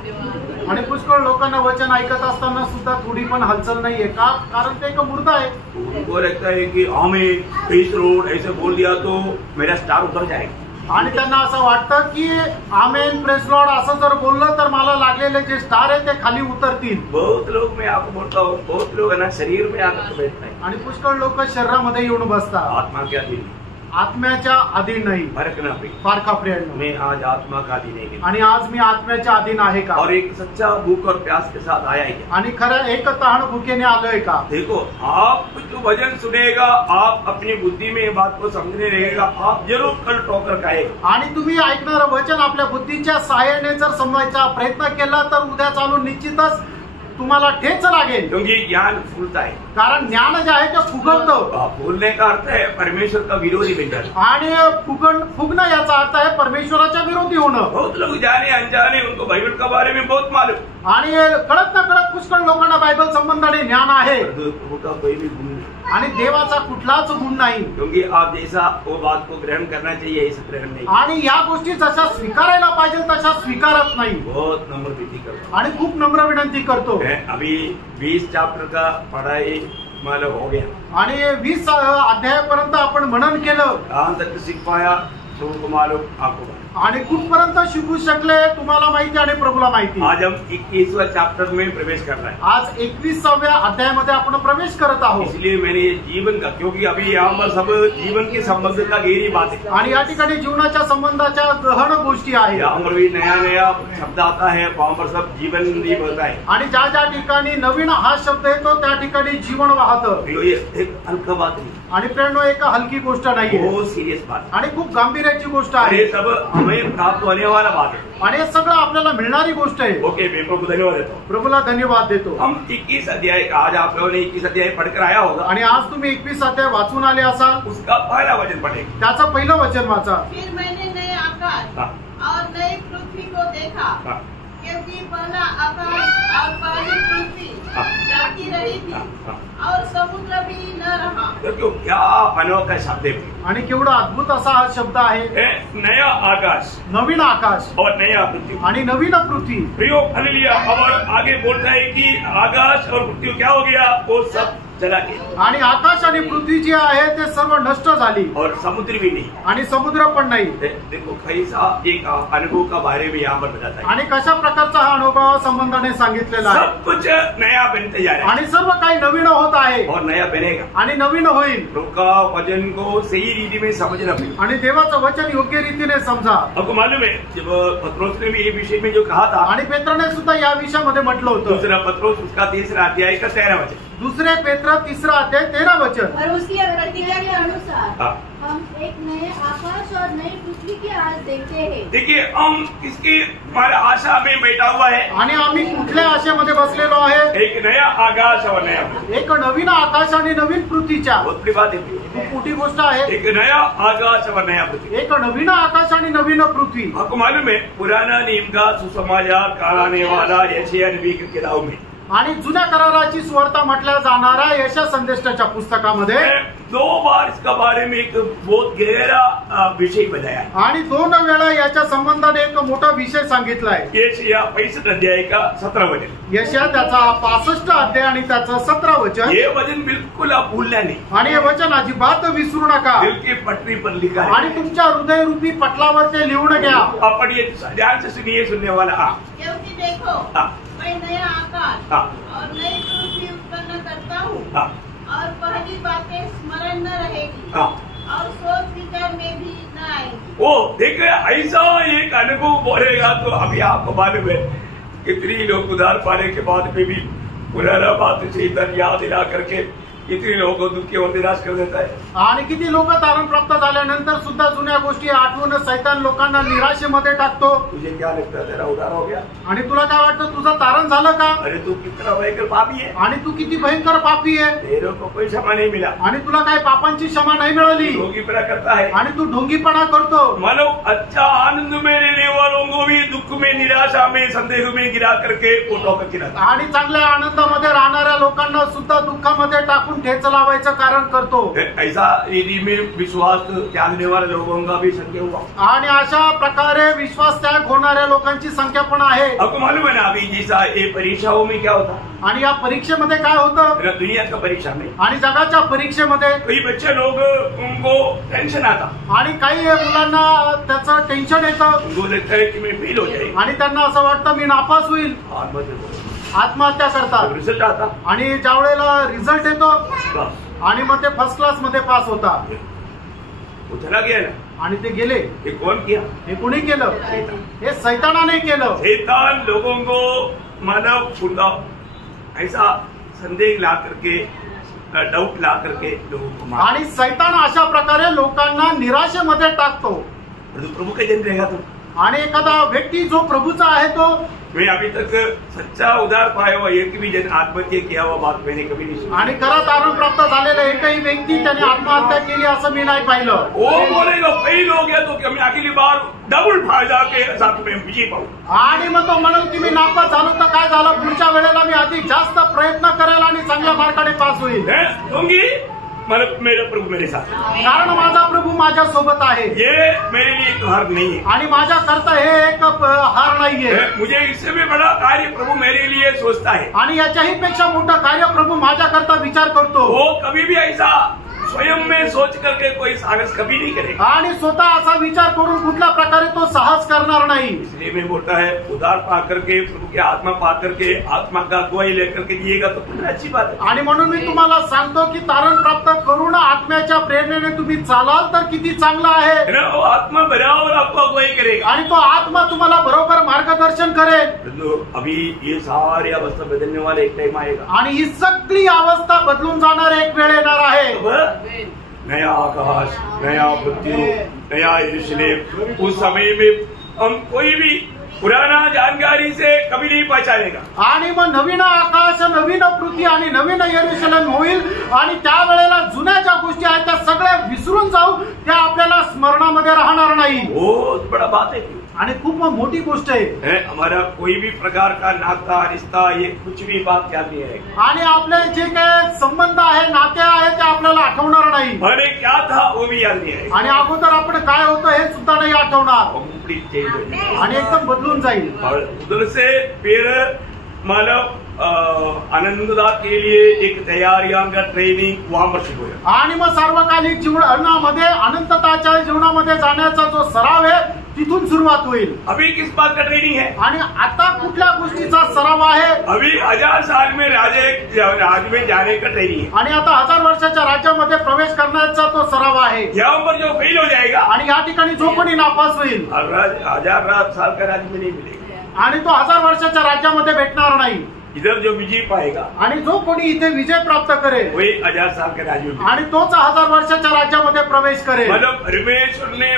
आणि पुष्कळ लोकांना वचन ऐकत असताना सुद्धा थोडी पण हलचल नाहीये का, कारण ते एक मूर्त आहे. उनको लगता है कि हमें प्रेज लॉर्ड ऐसे बोल दिया तो मेरा स्टार उतर जाएगा. आणि त्यांना असं वाटतं की आमेन प्रेज लॉर्ड असं जर बोललं तर मला लागलेले जे स्टार आहे ते खाली उतरतील. बहुत लोग, मैं आपको बोलता हूँ, बहुत लोग है ना शरीर में आकर बैठता है, आणि पुष्कळ लोक शरीरामध्ये येऊन बसतात, आत्मा के अधीन आत्म्याच्या अधीन नाही. फर्क ना भाई. फार खापऱ्यानं. मैं आज आत्मा का अधीन है आणि आज मी आत्म्याच्या अधीन आहे का, और एक सच्चा भूख और प्यास के साथ आया है क्या? आणि खरं एक तहान भुकेने आलोय का. देखो, आप जो भजन सुनेगा, आप अपनी बुद्धि में ये बात को समझने रहेगा, आप जरूर कल ठोकर खाएगा. आणि तुम्ही ऐकणारं वचन आपल्या बुद्धीच्या सहाय्याने जर समजायचा प्रयत्न केला तर उद्या चालून निश्चितच तुम्हाला ठेच लागेल. क्योंकि ज्ञान फूलता है, कारण ज्ञान जे आहे ते फुगवतं. फूलने का अर्थ है परमेश्वर का विरोधी बन जाना. आणि फुगणं याचा अर्थ आहे परमेश्वराच्या विरोधी होणं. बहुत लोग जाने अनजाने उनको बाइबल के बारे में बहुत मालूम, आणि कळत न कळत पुष्कळ लोकांना बायबल संबंधाने ज्ञान आहे, उनका कोई भी गुण नहीं. आणि देवाचा कुठलाच गुण नाही. क्योंकि आप जैसा वो बात को ग्रहण करना चाहिए ऐसा ग्रहण नहीं. आणि या गोष्टी जशा स्वीकारायला पाहिजे तशा स्वीकारत नाही. बहुत नम्र विनती करतो आणि खूप नम्र विनंती करतो. अभी 20 चैप्टर का पढ़ाई मतलब हो गया, आणि 20 अध्यायापर्यंत आपण मनन केलं. कहाँ तक सीख पाया तुमको मालूम, आपको मालूम. आणि कुठपर्यंत शिकू शकले तुम्हाला माहिती आणि प्रभूला माहिती. आज हम 21वें चैप्टर में प्रवेश कर रहे हैं. आज 21व्या अध्यायामध्ये आपण प्रवेश करत आहोत. इसलिए मैंने ये जीवन का, क्योंकि अभी यहाँ पर सब जीवन के संबंध का गहरी बात है, आणि या ठिकाणी जीवनाच्या संबंधाच्या गहन गोष्टी आहेत. यहाँ पर भी नया नया शब्द आता है, वहाँ पर सब जीवन नहीं बोलता है. आणि ज्या ज्या ठिकाणी नवीन हा शब्द येतो त्या ठिकाणी जीवन वाहतं. ये एक हल्का बात नहीं, आणि प्रेरणो एक हलकी गोष्ट नाहीये, बहुत सीरियस बात. आणि खूप गांभीर्याची गोष्ट और आहे. ये सब हमें प्राप्त होने वाला बात है. आणि हे सगळं आपल्याला मिळणारी गोष्ट आहे. ओके, मैं प्रभु धन्यवाद देता हूँ. प्रभूला धन्यवाद देतो. हम 21 अध्याय, आज आप लोगों ने 21 अध्याय पढ़कर आया होगा, आणि आज तुम्ही 21 अध्याय वाचून आले असाल. उसका पहला वचन पढ़ेंगे. त्याचं पहिलं वचन वाचा. फिर मैंने नए आकाश हाँ. और नई पृथ्वी को देखा, हाँ. क्योंकि पहला आकाश और पहली पृथ्वी हाँ. जाती रही थी हाँ. और समुद्र भी न रहा. क्योंकि क्या अनोखा शब्द है. आणि केवढा अद्भुत असा हा शब्द आहे. नया आकाश नवीन आकाश और नया पृथ्वी. आणि नवीन पृथ्वी. प्रियो हालेलुया. और आगे बोलता है कि आकाश और पृथ्वी क्या हो गया, वो सब चला गया. आणि आकाश आणि पृथ्वी जी आहे ते सर्व नष्ट झाली. और समुद्र भी नहीं. आणि समुद्र पण नाही. देखो कैसा एक अनुभव का बारे में यहाँ पर बताता है. आणि कशा प्रकारचा हा अनुभव संबंधाने सांगितलेला आहे. सब कुछ नया बनते जा रहा है आणि सर्व काही नवीन होत आहे और नया बनेगा. आणि नवीन होईल. प्रभु का वचन को सही रीति में समझना पड़ेगा. आणि देवाचं वचन योग्य रीतीने समजा. आपको मालूम है जब पत्रोस ने भी ये विषय में जो कहा था, आणि पेत्राने सुद्धा या विषयामध्ये म्हटलं होतं. दूसरा पत्रोस उसका 3रा अध्याय का 13 वचन. दुसरे पेत्र 3रा अध्याय 13 वचन. और उसकी प्रतिज्ञा के अनुसार हाँ. हम एक नए आकाश और नई पृथ्वी की आज देखते हैं. देखिए, हम किसकी हमारे आशा में बैठा हुआ है. आणि आम्ही कुठल्या आशेमध्ये बसलेलो आहे. एक नया आकाश और नया पृथ्वी. एक नवीन आकाश आणि नवीन पृथ्वीच्या. बहुत बड़ी बात है. खूप मोठी गोष्ट आहे. एक नया आकाश और नया पृथ्वी. एक नवीन आकाश आणि नवीन पृथ्वी. आपको मालूम है पुराना नियम का सुसमाचार कराने वाला यशायाह नबी की किताब में, आणि जुन्या कराराची सुवार्ता म्हटल्या जाणाऱ्या यशा संदेशाच्या पुस्तकामध्ये 2 बार इसका बारे में एक बहुत गहरा विषय बताया. आणि 2 वेळा याच्या संबंधाने एक मोठा विषय सांगितलाय. यशायाह 65 अध्याय का 17 वचन. यशा त्याचा 65 अध्याय आणि त्याचं 17 वचन. ये वचन बिल्कुल आप भूलना नहीं. आणि हे वचन अजिबात विसरू नका. दिल की पटरी पर लिखा है. आणि तुमच्या हृदयरूपी पटलावर ते लिहून घ्या. आपण ये ध्यान से सुनिए, सुनने वाला. क्योंकि देखो, हाँ. मैं नया आकाश हाँ. और नई पृथ्वी उत्पन्न करता हूँ, हाँ. और पहली बातें स्मरण न रहेगी, हाँ. और सोच विचार में भी न आएगी. वो देखो, ऐसा एक अनुभव बोलेगा तो अभी आपको मालूम है कितनी लोग उधार पाने के बाद में भी पुराना बात चेतन याद दिला करके कितनी लोगों को दुखी और निराश कर देता है. आणि किती लोक तारण प्राप्त झाल्यानंतर सुद्धा जुन्या गोष्टी आठवून सैतान लोकांना निराशेमध्ये टाकतो. तुझे क्या लगता है तेरा उधार हो गया? आणि तुला काय वाटतं तुझं तारण झालं का? अरे तू कितना भयंकर पापी है. आणि तू किती भयंकर पापी आहे. तेरे को कोई क्षमा नहीं मिला. आणि तुला काय पापांची क्षमा नाही मिळाली. ढोंगीपना करता है. आणि तू ढोंगीपणा करतो. मानो अच्छा आनंद में रहने वालों को भी दुख में निराश निराशा में संदेह में गिरा करके वो ठोकर गिराता। आणि चांगल्या आनंदामध्ये राहणाऱ्या लोकांना सुद्धा दुःखामध्ये टाकून ठेच लावायचं कारण करतो। ऐसा यदि में विश्वास त्यागने वाले लोगों का भी संख्या हुआ, आणि अशा प्रकारे विश्वास त्याग होणाऱ्या लोकांची संख्या पण आहे। आपको मालूम है ना अभी जैसा ये परीक्षाओं में क्या होता, आणि या परीक्षेमध्ये काय होतं, दुनिया का परीक्षा में आणि जगाच्या परीक्षेमध्ये कई बच्चे लोग उनको टेंशन आता, आणि काही मुलांना त्याचं टेन्शन येतं, उनको लगता है कि मैं फेल हो जाएगी, आणि त्यांना असं वाटतं मी नापास होईल, आत्महत्या करतात। रिजल्ट आता आणि ज्या वेळेला रिझल्ट येतो बस आणि मग ते फर्स्ट क्लास मध्ये पास होतात, वो चला गया ना। आणि ते गेले। ये कौन किया? हे कोणी केलं? हे सैतानाने केलं। शैतान लोगों को मानव खुदा ऐसा संदेह ला करके डाउट ला करके लोगों को मार, आणि सैतान अशा प्रकारे लोकांना निराशेमध्ये टाकतो। प्रभु का जन रहेगा तो, आणि एखादा व्यक्ती जो प्रभूचा आहे तो, मैं अभी तक सच्चा उद्धार पाया हुआ एक भी जन आत्महत्या किया हुआ बात मैंने कभी नहीं सुनी। आणि खरं तारण प्राप्त झालेला एकही व्यक्ती त्याने आत्महत्या केली असं मी नाही पाहिलं। वो बोलेगा फेल हो गया तो कि मैं अगली बार डबल फायदा के साथ में विजय पाऊं, आणि मग तो म्हणून की मी नापास झालो तर काय झालं, पुढच्या वेळेला मी अधिक जास्त प्रयत्न करेल आणि चांगल्या मार्काने पास होईल। होंगी मतलब मेरा प्रभु मेरे साथ, कारण माझा प्रभू माझ्या सोबत आहे। ये मेरे लिए एक हार नहीं है, आणि माझ्या करता हे एक हार नाहीये। मुझे इससे भी बड़ा कार्य प्रभु मेरे लिए सोचता है, आणि याच्याही पेक्षा मोठं कार्य प्रभू माझ्या करता विचार करतो। वो कभी भी ऐसा स्वयं में सोच करके कोई साहस कभी नहीं करेगा, आणि स्वतः असा विचार करून कुठल्या प्रकारे तो साहस करणार नाही। इसलिए मैं बोलता है उधार पा करके प्रभु की आत्मा पा करके आत्मा का गवाही लेकर के दिएगा तो कितना अच्छी बात है। आणि म्हणून मी तुम्हाला सांगतो की तारण प्राप्त करून आत्म्याच्या प्रेरणेने तुम्ही चालाल तर किती चांगलं आहे। वो आत्मा बराबर आपको अगुवाई करेगा, आणि तो आत्मा तुम्हाला बरोबर मार्गदर्शन करेल। अभी ये सारी अवस्था बदलने वाला एक टाइम आएगा, आणि ही सगळी अवस्था बदलून जाणार एक वेळ येणार आहे। नया आकाश, नया पृथ्वी, नया यरूशलेम, उस समय में हम कोई भी पुराना जानकारी से कभी नहीं पहचानेगा। आणि मग नवीन आकाश, नवीन पृथ्वी आणि नवीन यरूशलेम होईल, आणि त्यावेळेला जुन्या ज्या गोष्टी आहेत त्या सगळ्या विसरून जाऊ, त्या आपल्याला स्मरणामध्ये राहणार नाही। बहुत बड़ा बात है आणि खूप मोठी गोष्ट आहे। हमारा कोई भी प्रकार का नाता रिश्ता ये कुछ भी बात याद नहीं है, आणि आपले जे काही संबंध आहे, नाते आहे ते आपल्याला आठवणार नाही। पहले क्या था वो भी याद नहीं है, आणि अगोदर आपण काय होतं हे सुद्धा नाही आठवणार, कंप्लीट चेंज हो जाएगा आणि एकदम बदलून जाईल। और उधर से फिर मानव आनंददा के लिए एक तैयारियां का ट्रेनिंग वहां पर शुरू है। आणि मग सार्वकालिक जीवनामध्ये अनंतताच्या जीवनामध्ये जाण्याचा जो सराव आहे तिथून सुरुवात होईल। अभी किस बात का ट्रेनिंग है? आणि आता कुठल्या गोष्टीचा सराव आहे? अभी 1000 साल में राज्य में जाने का ट्रेनिंग है, आणि आता 1000 वर्षाच्या राज्यामध्ये प्रवेश करण्याचा तो सराव आहे। यहाँ पर जो फेल हो जाएगा आणि या ठिकाणी जो कोणी नापास होईल 1000 साल का राज्य में नहीं मिलेगा, आणि तो 1000 वर्षाच्या राज्यामध्ये भेटणार नाही। इधर जो विजय पाएगा आणि जो कोणी इथे विजय प्राप्त करेल वही 1000 साल के राज्य में, आणि तोच 1000 वर्षाच्या राज्यामध्ये प्रवेश करेल। मतलब परमेश्वर ने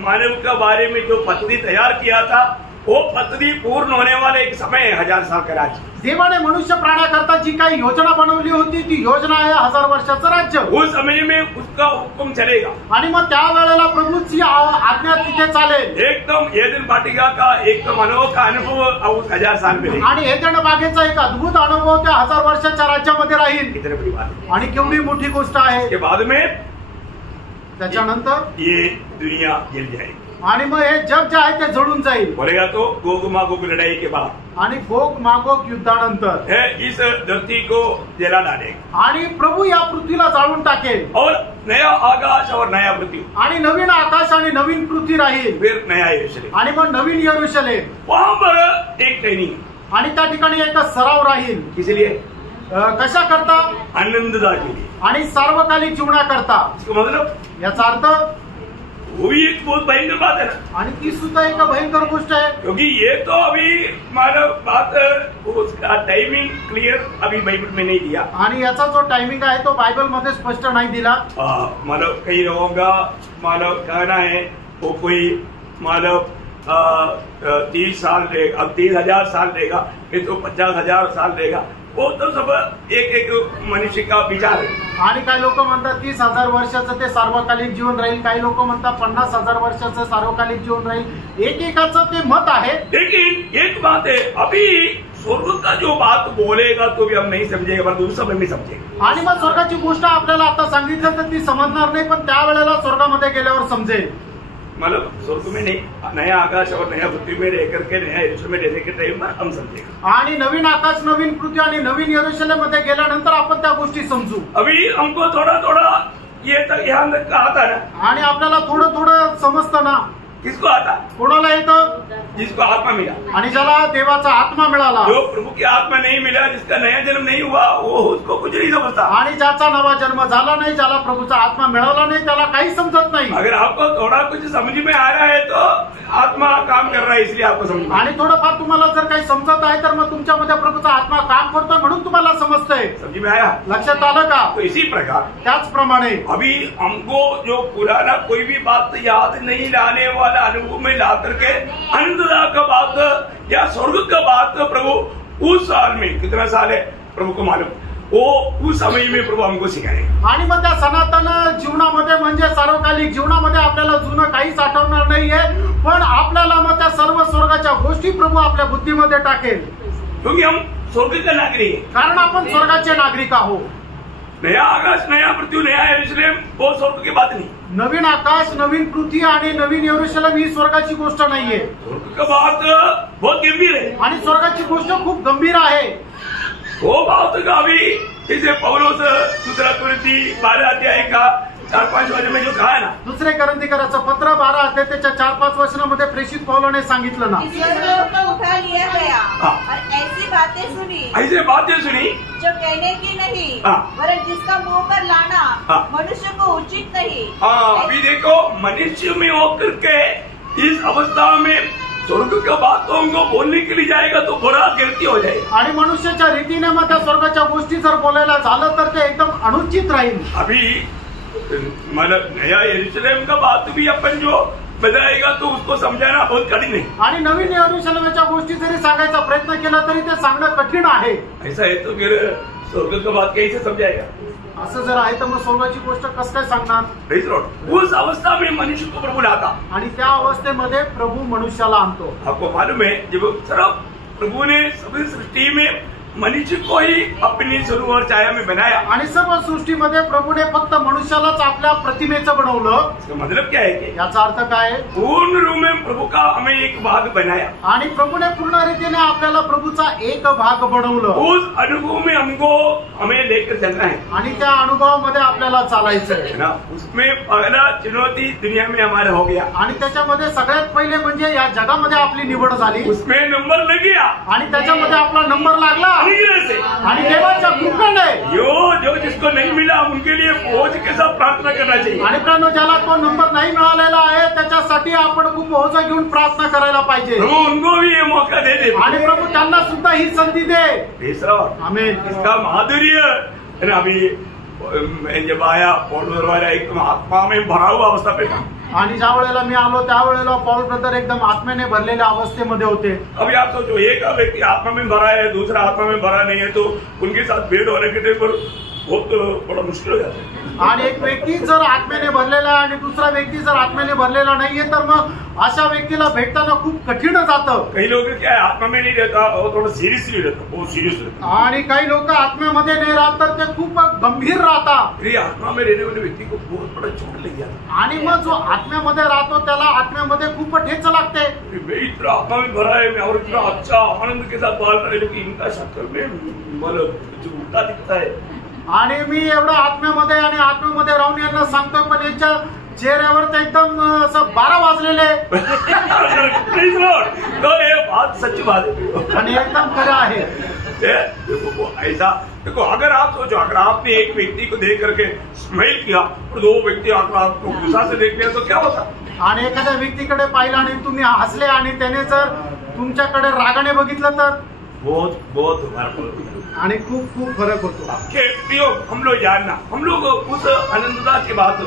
मानव के बारे में जो पद्धति तैयार किया था वो पद्धति पूर्ण होने वाला एक समय है 1000 साल का राज्य। देवाने मनुष्य प्राण्याकरता जी काही योजना बनवली होती ती योजना आहे 1000 वर्षाचं राज्य। उस समय में उसका हुक्म चलेगा, आणि मग त्या वेळेला प्रभूची आज्ञा तिथे चालेल। एकदम एदन वाटिका का एकदम अनोखा अनुभव उस 1000 साल में। आणि एदन बागेचा एक अद्भुत अनुभव त्या 1000 वर्षाच्या राज्यामध्ये राहील। कितनी बड़ी बात है, आणि केवढी मोठी गोष्ट आहे। इसके बाद में त्याच्यानंतर ये दुनिया जल जाएगी, आणि मग हे जग जे आहे ते जळून जाईल। बोलेगा तो गोग मागोग लड़ाई के बाद, आणि गोग मागोग युद्धानंतर है इस धरती को जला डालेगा, आणि प्रभू या पृथ्वीला जाळून टाकेल, और नया आकाश और नया पृथ्वी, आणि नवीन आकाश आणि नवीन पृथ्वी राहील, फिर नया यरूशलेम, आणि मग नवीन यरूशलेम। वहां पर एक ट्रेनिंग, आणि त्या ठिकाणी एक सराव राहील। इसलिए कशा करता? आनंददा के लिए, आणि सार्वकालिक जीवनाकरता। इसका मतलब याचा अर्थ वो भी एक बहुत भयंकर बात है ना, आणि ती सुद्धा एक भयंकर गोष्ट आहे। क्योंकि ये तो अभी मानव बात उसका टाइमिंग क्लियर अभी बाइबल में नहीं दिया, आणि याचा जो टायमिंग आहे तो बायबल मध्ये स्पष्ट नाही दिला। मानव कई लोगों का मानव कहना है वो कोई मानव 30 साल रहेगा, अब 30,000 साल रहेगा, फिर तो 50,000 साल रहेगा, वो तो सब एक एक मनुष्य का विचार है। आणि काही लोक म्हणतात 30,000 वर्षाचं ते सार्वकालिक जीवन राहील, काही लोक म्हणतात 50,000 वर्षाचं सार्वकालिक जीवन राहील, एकेकाचं ते मत आहे। लेकिन एक बात है, अभी स्वर्ग का जो बात बोलेगा तो भी हम नहीं समझेगा, पर उस समय में समझेगा। आणि मग स्वर्गाची गोष्ट आपल्याला आता सांगितलं तर ती समजणार नाही, पण त्यावेळेला स्वर्गामध्ये गेल्यावर समजेल। मतलब स्वर्ग में नहीं, नया आकाश और नया पृथ्वी में रह करके नया यरूशलेम में रहने के टाइम में हम समझेगा। आणि नवीन आकाश, नवीन पृथ्वी आणि नवीन यरूशलेम मध्ये गेल्यानंतर आपण त्या गोष्टी समजू। अभी हमको थोड़ा थोड़ा ये तक यहाँ तक का आता है, आणि आपल्याला थोडं थोडं समजतं ना। किसको आता? कोणाला येतं? जिसको आत्मा मिला। आणि ज्याला देवाचा आत्मा मिळाला। जो प्रभु की आत्मा नहीं मिला, जिसका नया जन्म नहीं हुआ, वो उसको कुछ नहीं समझता। आणि ज्याचा नवा जन्म झाला नाही, ज्याला प्रभूचा आत्मा मिळाला नाही, त्याला काही समजत नाही। अगर आपको थोड़ा कुछ समझ में आ रहा है तो आत्मा काम कर रहा है, इसलिए आपको समझ में। आणि थोडंफार तुम्हाला जर काही समजत आहे तर मग तुमच्यामध्ये प्रभूचा आत्मा काम करतोय म्हणून तुम्हाला समजतंय। समझ में आया? लक्षात आलं का? तो इसी प्रकार त्याचप्रमाणे अभी हमको जो पुराना कोई भी बात याद नहीं लाने वाला अनुभव में ला करके अनंतता का बात या स्वर्ग का बात प्रभु उस साल में, कितना साल है प्रभु को मालूम, वो उस समय में प्रभु हमको सिखाएगा। आणि मग त्या सनातन जीवनामध्ये म्हणजे सार्वकालिक जीवनामध्ये आपल्याला जुनं काहीच आठवणार नाहीये, पण आपल्याला मग त्या सर्व स्वर्गाच्या गोष्टी प्रभू आपल्या बुद्धीमध्ये टाकेल, क्योंकि हम स्वर्ग का नागरिक है। कारण आपण स्वर्गाचे नागरिक आहोत। नया आकाश, नया पृथ्वी, नया यरूशलेम, वो स्वर्ग की बात नहीं। नवीन आकाश, नवीन पृथ्वी आणि नवीन यरूशलेम ही स्वर्गाची गोष्ट नाहीये। स्वर्ग का बात बहुत गंभीर है। आणि स्वर्गाची गोष्ट खूप गंभीर आहे। वो बात का अभी जैसे पौलुस दूसरा कुरिन्थी 12 अध्याय का 4-5 वचन में जो कहा है ना, दुसरे कोरिन्थीकराचं पत्र 12 अध्याय त्याच्या 4-5 वचनामध्ये प्रेषित पौलाने सांगितलं ना, ईश्वर को उठा लिया गया हाँ। और ऐसी बातें सुनी ऐसे बातें सुनी जो कहने की नहीं, हाँ। वरन जिसका मुंह पर लाना हाँ। मनुष्य को उचित नहीं। हाँ, अभी देखो मनुष्य में होकर के इस अवस्था में स्वर्ग का बात तो हमको बोलने के लिए जाएगा तो बड़ा गिरती हो जाएगा। आणि मनुष्याच्या रीतीने मग त्या स्वर्गाच्या गोष्टी जर बोलायला झालं तर ते एकदम अनुचित राहील। अभी मतलब नया यरूशलेम का बात भी अपन जो बताएगा तो उसको समझाना बहुत कठिन है। आणि नवीन यरूशलेमच्या गोष्टी जरी सांगायचा प्रयत्न केला तरी ते सांगणं कठीण आहे। ऐसा है तो फिर स्वर्ग का बात कैसे समझाएगा? असं जर आहे तर मग स्वर्गाची गोष्ट कसं काय सांगणार? Praise the Lord। उस अवस्था में मनुष्य को प्रभु लाता, आणि त्या अवस्थेमध्ये प्रभू मनुष्याला आणतो। आपको मालूम है जब सिर्फ प्रभु ने सभी सृष्टि में मनुष्य को ही अपनी स्वरूप और छाया में बनाया, आणि सर्व सृष्टीमध्ये प्रभूने फक्त मनुष्यालाच आपल्या प्रतिमेचं बनवलं। इसका मतलब क्या है कि याचा अर्थ काय? पूर्ण रूप में प्रभु का हमें एक भाग बनाया, आणि प्रभूने पूर्ण रीतीने आपल्याला प्रभूचा एक भाग बनवलं। उस अनुभव में हमको हमें लेकर चलना है, आणि त्या अनुभवामध्ये आपल्याला चालायचं है आहे। ना। उसमें पहला चुनौती दुनिया में हमारा हो गया, आणि त्याच्यामध्ये सगळ्यात पहिले म्हणजे या जगामध्ये आपली निवड झाली, उसमें नंबर लग गया आणि त्याच्यामध्ये आपला नंबर लागला, अनुग्रह से। आणि देवाच्या कृपेने जो जिसको नहीं मिला उनके लिए बोझ के साथ प्रार्थना करना चाहिए। आणि प्रणव ज्याला तो नंबर नाही मिळालेला आहे त्याच्यासाठी आपण खूप ओझं घेऊन प्रार्थना करायला पाहिजे, प्रभु उनको भी ये मौका दे दे, आणि प्रभू त्यांना सुद्धा ही संधी दे। तीसरा आमेन। इसका माधुर्य है ना। अभी जब आया पौलुस वाला एकदम आत्मा में भरा हुआ अवस्था पे था, आणि ज्या वेळेला मी आलो त्यावेळेला पौल ब्रदर एकदम आत्म्याने भरलेल्या अवस्थेमध्ये होते। अभी आप सोचो एक व्यक्ति आत्मा में भरा है, दूसरा आत्मा में भरा नहीं है, तो उनके साथ भेद होने के टाइम पर बहुत बड़ा मुश्किल हो जाता है। आणि एक व्यक्ती जर आत्म्याने भरलेला आहे आणि दुसरा व्यक्ती जर आत्म्याने भरलेला नाहीये तर मग अशा व्यक्तीला भेटताना खूप कठीण जातं। कई लोग क्या है आत्मा में नहीं रहता और थोड़ा सिरियसली रहता, बहुत सीरियस रहता, आणि काही लोक आत्म्यामध्ये नाही राहत तर ते खूप गंभीर राहतात। फिर आत्मा में रहने वाले व्यक्ति को बहुत बड़ा चोट लग जाता। आणि मग जो आत्म्यामध्ये राहतो त्याला आत्म्यामध्ये खूप ठेच लागते। मैं इतना आत्मा में भरा है, मैं और इतना अच्छा आनंद के साथ बाल रहे, लेकिन इनका शक्ल में मतलब जो उल्टा दिखता है। आणि मी एवढं आत्म्यामध्ये आणि आत्म्यामध्ये राहून यांना सांगतोय पण यांच्या चेहऱ्यावर ते एकदम असं 12 वाजलेले तो ये बात सच्ची बात है आणि एकदम खरं आहे। देखो ऐसा देखो, अगर आप सोचो अगर आपने एक व्यक्ति को देख करके स्माइल किया और दो व्यक्ति आपको गुस्सा से देख लिया तो क्या होता? आणि एखाद्या व्यक्तीकडे पाहिलं आणि तुम्ही हसले आणि त्याने जर तुमच्याकडे रागाने बघितलं तर बहुत बहुत फर्क होता है आणि खूप खूप फरक होतो। प्रियो हम लोग जानना, हम लोग उस आनंदता की बात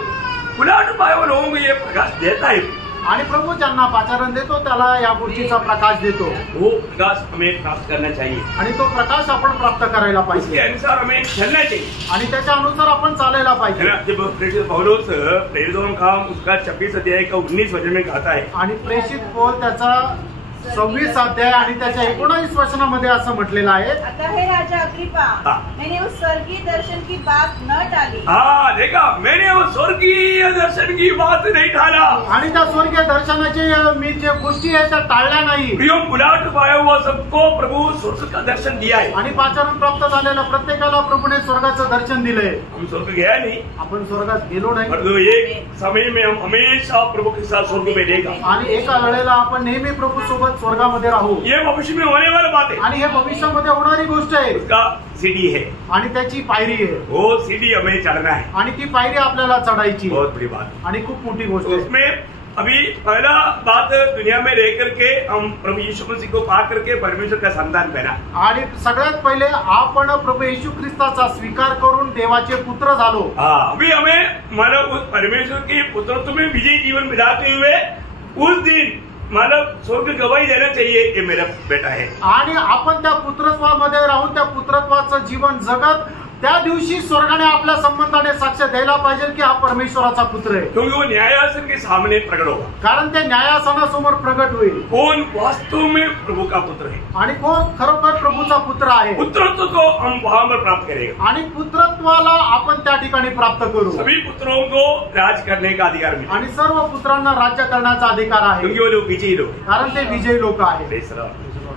उलट पाए लोगों को ये प्रकाश देता है। आणि प्रभु ज्यांना पाचारण देतो त्याला या गोष्टीचा प्रकाश देतो. वो प्रकाश हमें प्राप्त करना चाहिए आणि तो प्रकाश आपण प्राप्त करायला उसके पाहिजे अनुसार हमें चलना चाहिए. आणि त्याच्या अनुसार आपण चालायला पाहिजे. जब प्रेरित पौलुस प्रेरितों का उसका 26 अध्याय का 19 वचन में कहता है, आणि प्रेषित पौल त्याचा 26 अध्याय आणि त्याच्या 19 वचनामध्ये असं म्हटलेलं आहे. अतः हे राजा अग्रिप्पा, मैंने उस स्वर्गीय दर्शन की बात न टाली. हाँ देखा, मैंने वो स्वर्गीय दर्शन की बात नहीं टाला. आणि त्या स्वर्गीय दर्शनाची मी जे गोष्टी आहेत त्या टाळल्या नाही. प्रियो बुलाट पाया हुआ सबको प्रभु स्वर्ग का दर्शन दिया है. आणि पाचारण प्राप्त झालेल्या प्रत्येकाला प्रभूने स्वर्गाचं दर्शन दिलंय. हम स्वर्ग गया नहीं, आपण स्वर्गात गेलो नाही, परंतु एक समय में हम हमेशा प्रभु के साथ स्वर्ग में रहेगा. आणि एका वेळेला आपण नेहमी प्रभू सोबत स्वर्गामध्ये राहू. ये भविष्य में होने वाली बात है. आणि हे भविष्यामध्ये होणारी गोष्ट आहे. उसका सीढ़ी है, आणि त्याची पायरी आहे. वो सीढ़ी हमें चढ़ना है. आणि ती पायरी आपल्याला चढायची. बहुत बड़ी बात. आणि खूप मोठी गोष्ट आहे. उसमें अभी पहला बात, दुनिया में रह करके हम प्रभु यीशु मसीह को पा करके परमेश्वर का संतान बना. आणि सगळ्यात पहिले आपण प्रभू येशू ख्रिस्ताचा स्वीकार करून देवाचे पुत्र झालो. अभी हमें मानव उस परमेश्वर के पुत्रत्व में विजयी जीवन मिलाते हुए उस दिन मानव स्वर्ग गवाही देना चाहिए, ये मेरा बेटा है. आणि आपण त्या पुत्रत्वामध्ये राहून त्या पुत्रत्वाचं जीवन जगत त्या दिवशी स्वर्गाने आपल्या संबंधाने साक्ष द्यायला पाहिजे की हा परमेश्वराचा पुत्र आहे. क्योंकि वो न्यायासन के सामने प्रकट होगा. कारण ते न्यायासनासमोर प्रगट होईल. कौन वास्तव में प्रभु का पुत्र है आणि कोण खरोखर प्रभूचा पुत्र आहे. पुत्रत्व को हम वहां पर प्राप्त करेंगे. आणि पुत्रत्वाला आपण त्या ठिकाणी प्राप्त करू. सभी पुत्रों को राज करने का अधिकार मिला. आणि सर्व पुत्रांना राज्य करण्याचा अधिकार आहे. क्योंकि वो लोग विजयी लोग, कारण ते विजयी लोक आहेत.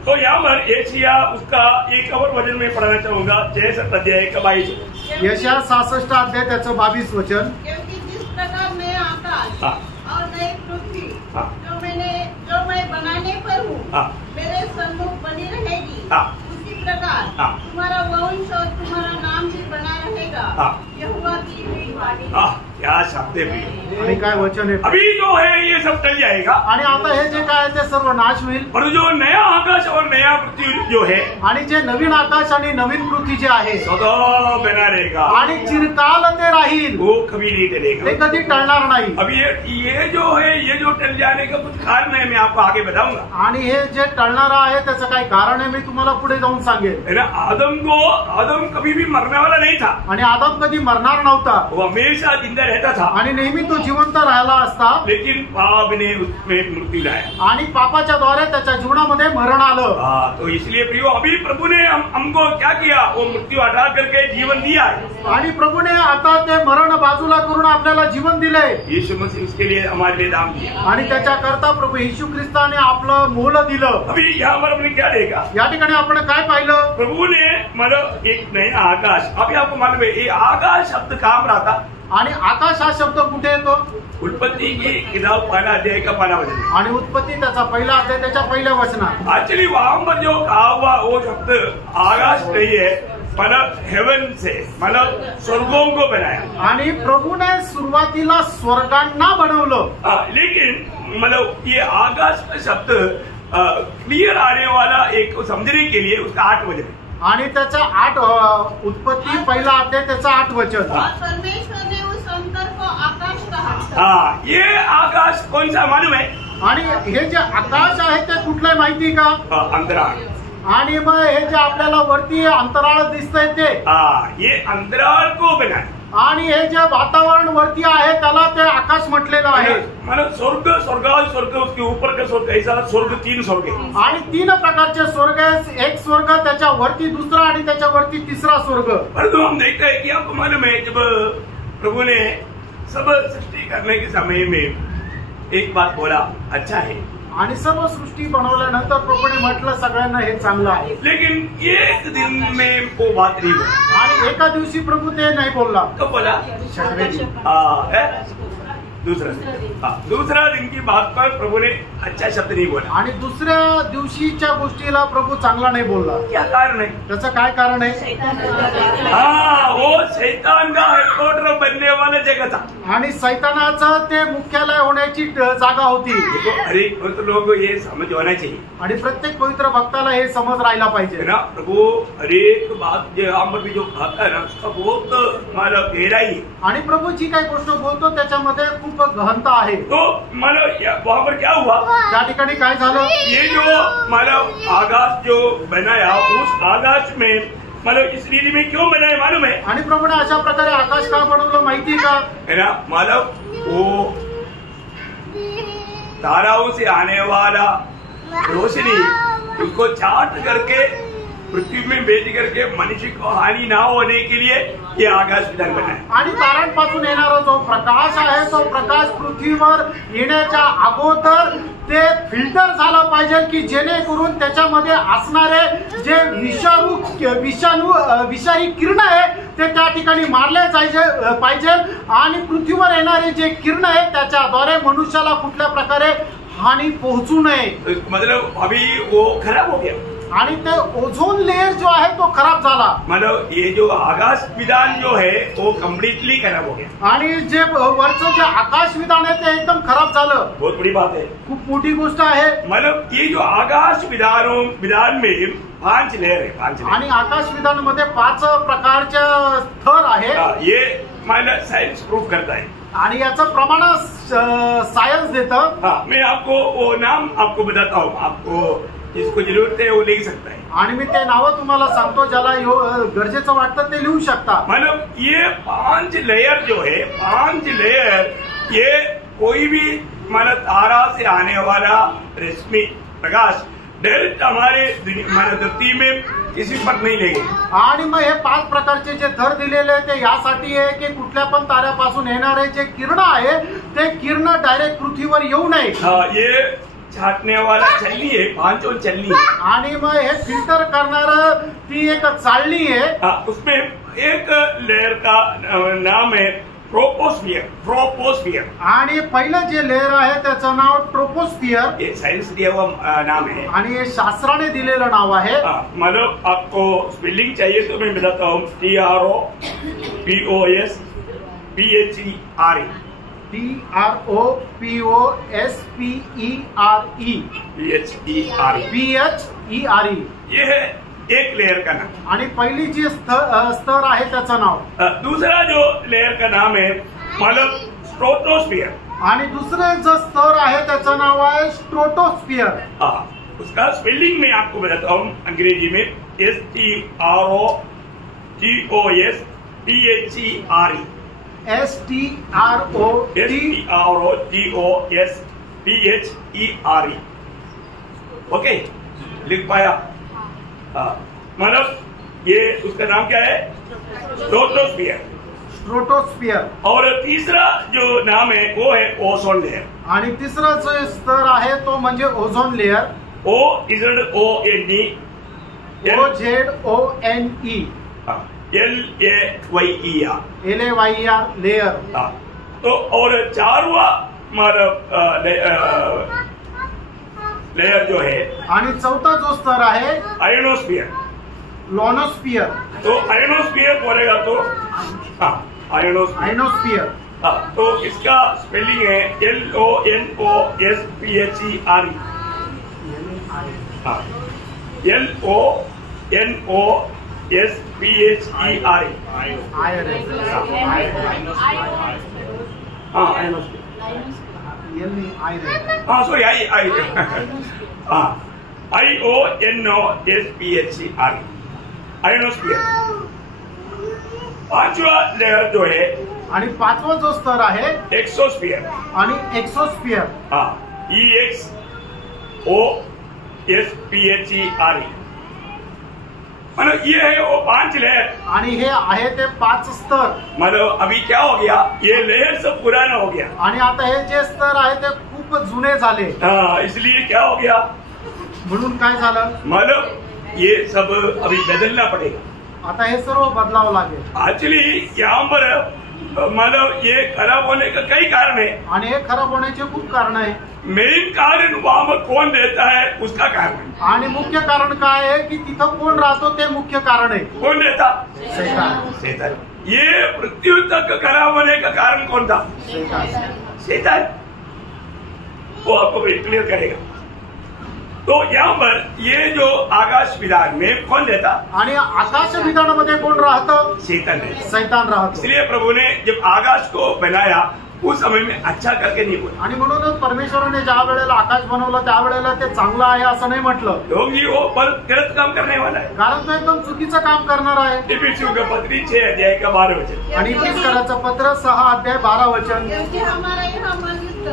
तो यहाँ पर एशिया उसका एक और वचन में पढ़ना चाहूंगा, 66 अध्याय का 22. यशया 66 अध्याय त्याचं 22 वचन. क्योंकि जिस प्रकार नए आकाश हाँ. और नई पृथ्वी हाँ. जो मैं बनाने पर हूँ हाँ. मेरे सम्मुख बनी रहेगी, हाँ. उसी प्रकार हाँ. तुम्हारा वंश और तुम्हारा नाम भी बना रहेगा. हाँ. यहोवा की हुई वाणी. क्या शब्द है. आणि काय वचन आहे. अभी जो है ये सब टल जाएगा. आणि आता हे जे काय आहे ते सर्व नाश होईल. और जो नया आकाश और नया पृथ्वी जो है, आणि जे नवीन आकाश आणि नवीन पृथ्वी जे आहे सदा बना रहेगा. आणि चिरकाल ते राहील. वो कभी नहीं ते टलेगा. कधी टळणार नाही. अब ये जो है, ये जो टल जाने का कुछ कारण है, मैं आपको आगे बताऊंगा. आणि हे जे टळणारं आहे त्याचं काही कारण आहे, मी तुम्हाला पुढे जाऊन सांगेन. है ना. आदम कभी भी मरने वाला नहीं था. आणि आदम कधी मरणार नव्हता. वो हमेशा जिंदा रहता था. आणि नेहमी तो जिवंत राहिला असता. लेकिन पाप ने उसमें मृत्यु लाया. आणि पापाच्या द्वारे त्याच्या जीवनामध्ये मरण आलं. तो इसलिए प्रियो, अभी प्रभु ने हमको क्या किया, वो मृत्यु हटा करके जीवन दिया है. आणि प्रभूने आता ते मरण बाजूला करून आपल्याला जीवन दिले. यीशु मसीह उसके लिए हमारे लिए दाम दिया. आणि त्याच्याकरता प्रभू येशू ख्रिस्ताने आपलं मोल दिलं. अभी यहाँ पर हमने क्या देखा, या ठिकाणी आपण काय पाहिलं. प्रभु ने मतलब एक नया आकाश. अभी आपको मालूम है ये आकाश शब्द काम रहा था. आणि आकाश हा शब्द कुठे येतो. उत्पत्ति की किताब पहला अध्याय का 15 वचन. आणि उत्पत्ती त्याचा पहिला अध्याय त्याच्या पहिल्या वचनात. एक्चुअली वहां पर जो कहा हुआ वो शब्द आकाश नहीं है, मतलब हेवन से, मतलब स्वर्गों को बनाया. आणि प्रभूने सुरुवातीला स्वर्गांना बनवलं. लेकिन मतलब ये आकाश का शब्द क्लियर आने वाला एक समझने के लिए उसका 8 वचन. आणि त्याचा 8 उत्पत्ती पहिला अध्याय त्याचा 8 वचन. और परमेश्वर ने उस अंतर को आकाश कहा. ये आकाश कौन सा मालूम है. आणि हे जे आकाश आहे ते कुठलं माहिती का. अंतराळ. आणि मग हे जे आपल्याला वरती अंतराळ दिसतंय ते, ये अंतराळ को बनाया. आणि हे जे वातावरण वरती आहे त्याला ते आकाश म्हटलेलं आहे. मतलब स्वर्ग उसके ऊपर का स्वर्ग, ऐसा स्वर्ग 3 स्वर्ग है. आणि 3 प्रकारचे स्वर्ग आहे. एक स्वर्ग, त्याच्या वरती दुसरा आणि त्याच्या वरती तिसरा स्वर्ग. परंतु हम देखते हैं कि आपको मालूम है, जब प्रभु ने सब सृष्टि करने के समय में एक बात बोला, अच्छा है. आणि सर्व सृष्टी बनवल्यानंतर प्रभूने म्हटलं सगळ्यांना हे चांगलं आहे. लेकिन एक दिन में वो बात नहीं बोला. आणि एका दिवशी प्रभू ते नाही बोलला. कब बोला. दूसरा दिन की बात पर प्रभु ने अच्छा शब्द नहीं बोला। आणि दुसऱ्या दिवशीच्या गोष्टीला प्रभू चांगला नाही बोलला। क्या कारण है? त्याचं काय कारण आहे? हाँ, वो शैतान का हेडक्वार्टर बनने वाला जगह था। आणि सैतानाचं ते मुख्यालय होण्याची जागा होती। हर एक पवित्र लोग को ये समझ होना चाहिए आणि प्रत्येक पवित्र भक्ताला हे समज राहिला पाहिजे ना। प्रभु हर एक बात जो हम भी जो खाता है ना उसका बहुत हमारा गहराई है। आणि प्रभू जी काही गोष्ट बोलतो त्याच्यामध्ये खूप गहनता आहे। तो मतलब वहाँ पर क्या हुआ, त्या ठिकाणी काय झालं? ये जो मतलब आकाश जो बनाया उस आकाश में मतलब इस रीति में क्यों बनाया मालूम है? आणि प्रभूने अशा प्रकारे आकाश का बनवलं माहिती का? है ना, मतलब वो ताराओं से आने वाला रोशनी उसको चाट करके पृथ्वी में भेज करके मनुष्य को हानि ना होने के लिए ये आकाश विधान बना है। आणि तारांपासून येणारा जो प्रकाश आहे तो प्रकाश पृथ्वीवर येण्याच्या अगोदर ते फिल्टर झाला पाहिजे की जेणेकरून त्याच्यामध्ये असणारे जे विषारी किरण आहे ते त्या ठिकाणी मारले पाहिजे आणि पृथ्वीवर येणारे जे किरण आहे त्याच्याद्वारे मनुष्याला कुठल्या प्रकारे हानी पोहोचू नये। मतलब अभी वो खराब हो गया आणि ते ओझोन लेयर जो आहे तो खराब झाला। मतलब ये जो आकाश विधान जो है वो कम्प्लीटली खराब हो गया आणि जे वरचं जे आकाश विधान आहे ते एकदम खराब झालं। बहुत बड़ी बात है, खूप मोठी गोष्ट आहे। मतलब ये जो आकाश विधान में 5 लेयर है, 5 लेयर आणि आकाश विधान मध्ये 5 प्रकारचे थर आहे। ये मतलब साइंस प्रूफ करता है आणि याचं प्रमाण सायन्स देतं। हाँ, मैं आपको वो नाम आपको बताता हूँ, आपको जिसको जरूरत है वो लिख सकता है। आणि मी ते नाव तुम्हाला सांगतो ज्याला गरजेचं वाटतं ते लिहू शकता। मतलब ये 5 लेयर जो है 5 लेयर ये कोई भी मतलब तारा से आने वाला रश्मि प्रकाश डायरेक्ट हमारे धरती में किसी पर नहीं लेंगे। आणि मग हे 5 प्रकारचे जे थर दिलेले ते यासाठी आहे की कुठल्या पण ताऱ्यापासून येणारे जे किरण आहे ते किरण डायरेक्ट पृथ्वीवर येऊ नये। हाँ, ये छाटने वाला चलनी है, 5 चलनी है। आणि मग हे फिल्टर करणार ती एक चालणी आहे। हाँ, उसमें एक लेयर का नाम है ट्रोपोस्फियर। ट्रोपोस्फियर आणि पहिलं जे लेयर आहे त्याचं नाव ट्रोपोस्फियर। ये साइंस दिया हुआ नाम है आणि हे शास्त्राने दिलेलं नाव आहे। मतलब आपको स्पेलिंग चाहिए तो मैं बताता हूँ, TROPOSPHERE TROPOSPERE ये है एक लेयर का नाम। आणि पहिली जी स्तर आहे त्याचं नाव। दूसरा जो लेयर का नाम है मतलब स्ट्रोटोस्फियर। आणि दुसरं जो स्तर आहे त्याचं नाव आहे स्ट्रोटोस्फियर। उसका स्पेलिंग मैं आपको बताता हूँ अंग्रेजी में, STROTOSPHERE। ओके, लिख पाया? मतलब ये उसका नाम क्या है? स्ट्रोटोस्फियर। स्ट्रोटोस्फियर। और तीसरा जो नाम है वो है ओजोन लेयर। आणि तिसरा जो स्तर आहे तो म्हणजे ozone layer. OZONE LAYER layer. तो और 4वां मतलब लेयर जो है आणि चौथा जो स्तर आहे आयोनोस्फियर। लॉनोस्फियर। तो आयोनोस्फियर बोलेगा तो आयोनोस्फियर। तो इसका स्पेलिंग है LONOSPHERE। Sorry IONOSPHERE ionosphere. 5वां लेयर जो है आणि 5वां जो स्तर आहे एक्सोस्फियर आणि एक्सोस्फियर। EXOSPHERE। मतलब ये है वो 5 लेयर आणि हे आहे ते 5 स्तर। मतलब अभी क्या हो गया, ये लेयर सब पुराना हो गया आणि आता हे जे स्तर आहे ते खूप जुने झाले। इसलिए क्या हो गया, म्हणून काय झालं, मतलब ये सब अभी बदलना पड़ेगा। आता हे सर्व बदलावं लागेल। एक्चुअली यहाँ पर मतलब ये खराब होने का कई कारण है आणि हे खराब होण्याचे खूप कारण आहे. मेन कारण वहां पर कौन रहता है उसका कारण है. आणि मुख्य कारण काय आहे की तिथं कोण राहतो ते मुख्य कारण आहे. कौन रहता? शैतान. ये मृत्यु तक खराब होने का कारण कौन था? शैतान. वो आपको क्लियर करेगा. तो यहाँ पर ये जो आकाश विधान में कौन रहता? आणि आकाश विधानामध्ये कोण राहतं? शैतान रहता. शैतान राहतो. इसलिए प्रभु ने जब आकाश को बनाया उस समय में अच्छा करके नहीं बोला. आणि म्हणूनच परमेश्वराने ज्या वेळेला आकाश बनवलं त्यावेळेला ते चांगलं आहे असं नाही म्हटलं. क्योंकि वो पर गलत काम करने वाला है. कारण तो एकदम चुकीचं काम करणार आहे. इफिसियों का पत्री 6 अध्याय का 12 वचन. आणि इफिसियोचं पत्र 6 अध्याय 12 वचन. क्योंकि हमारा यहाँ मन युद्ध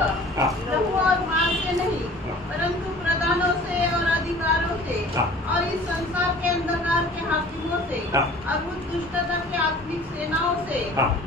प्रभु और मान से नहीं परंतु प्रधानों से और अधिकारों से और इस संसार के अंधकार के हाकिमों से और उस दुष्टता के आत्मिक सेनाओं से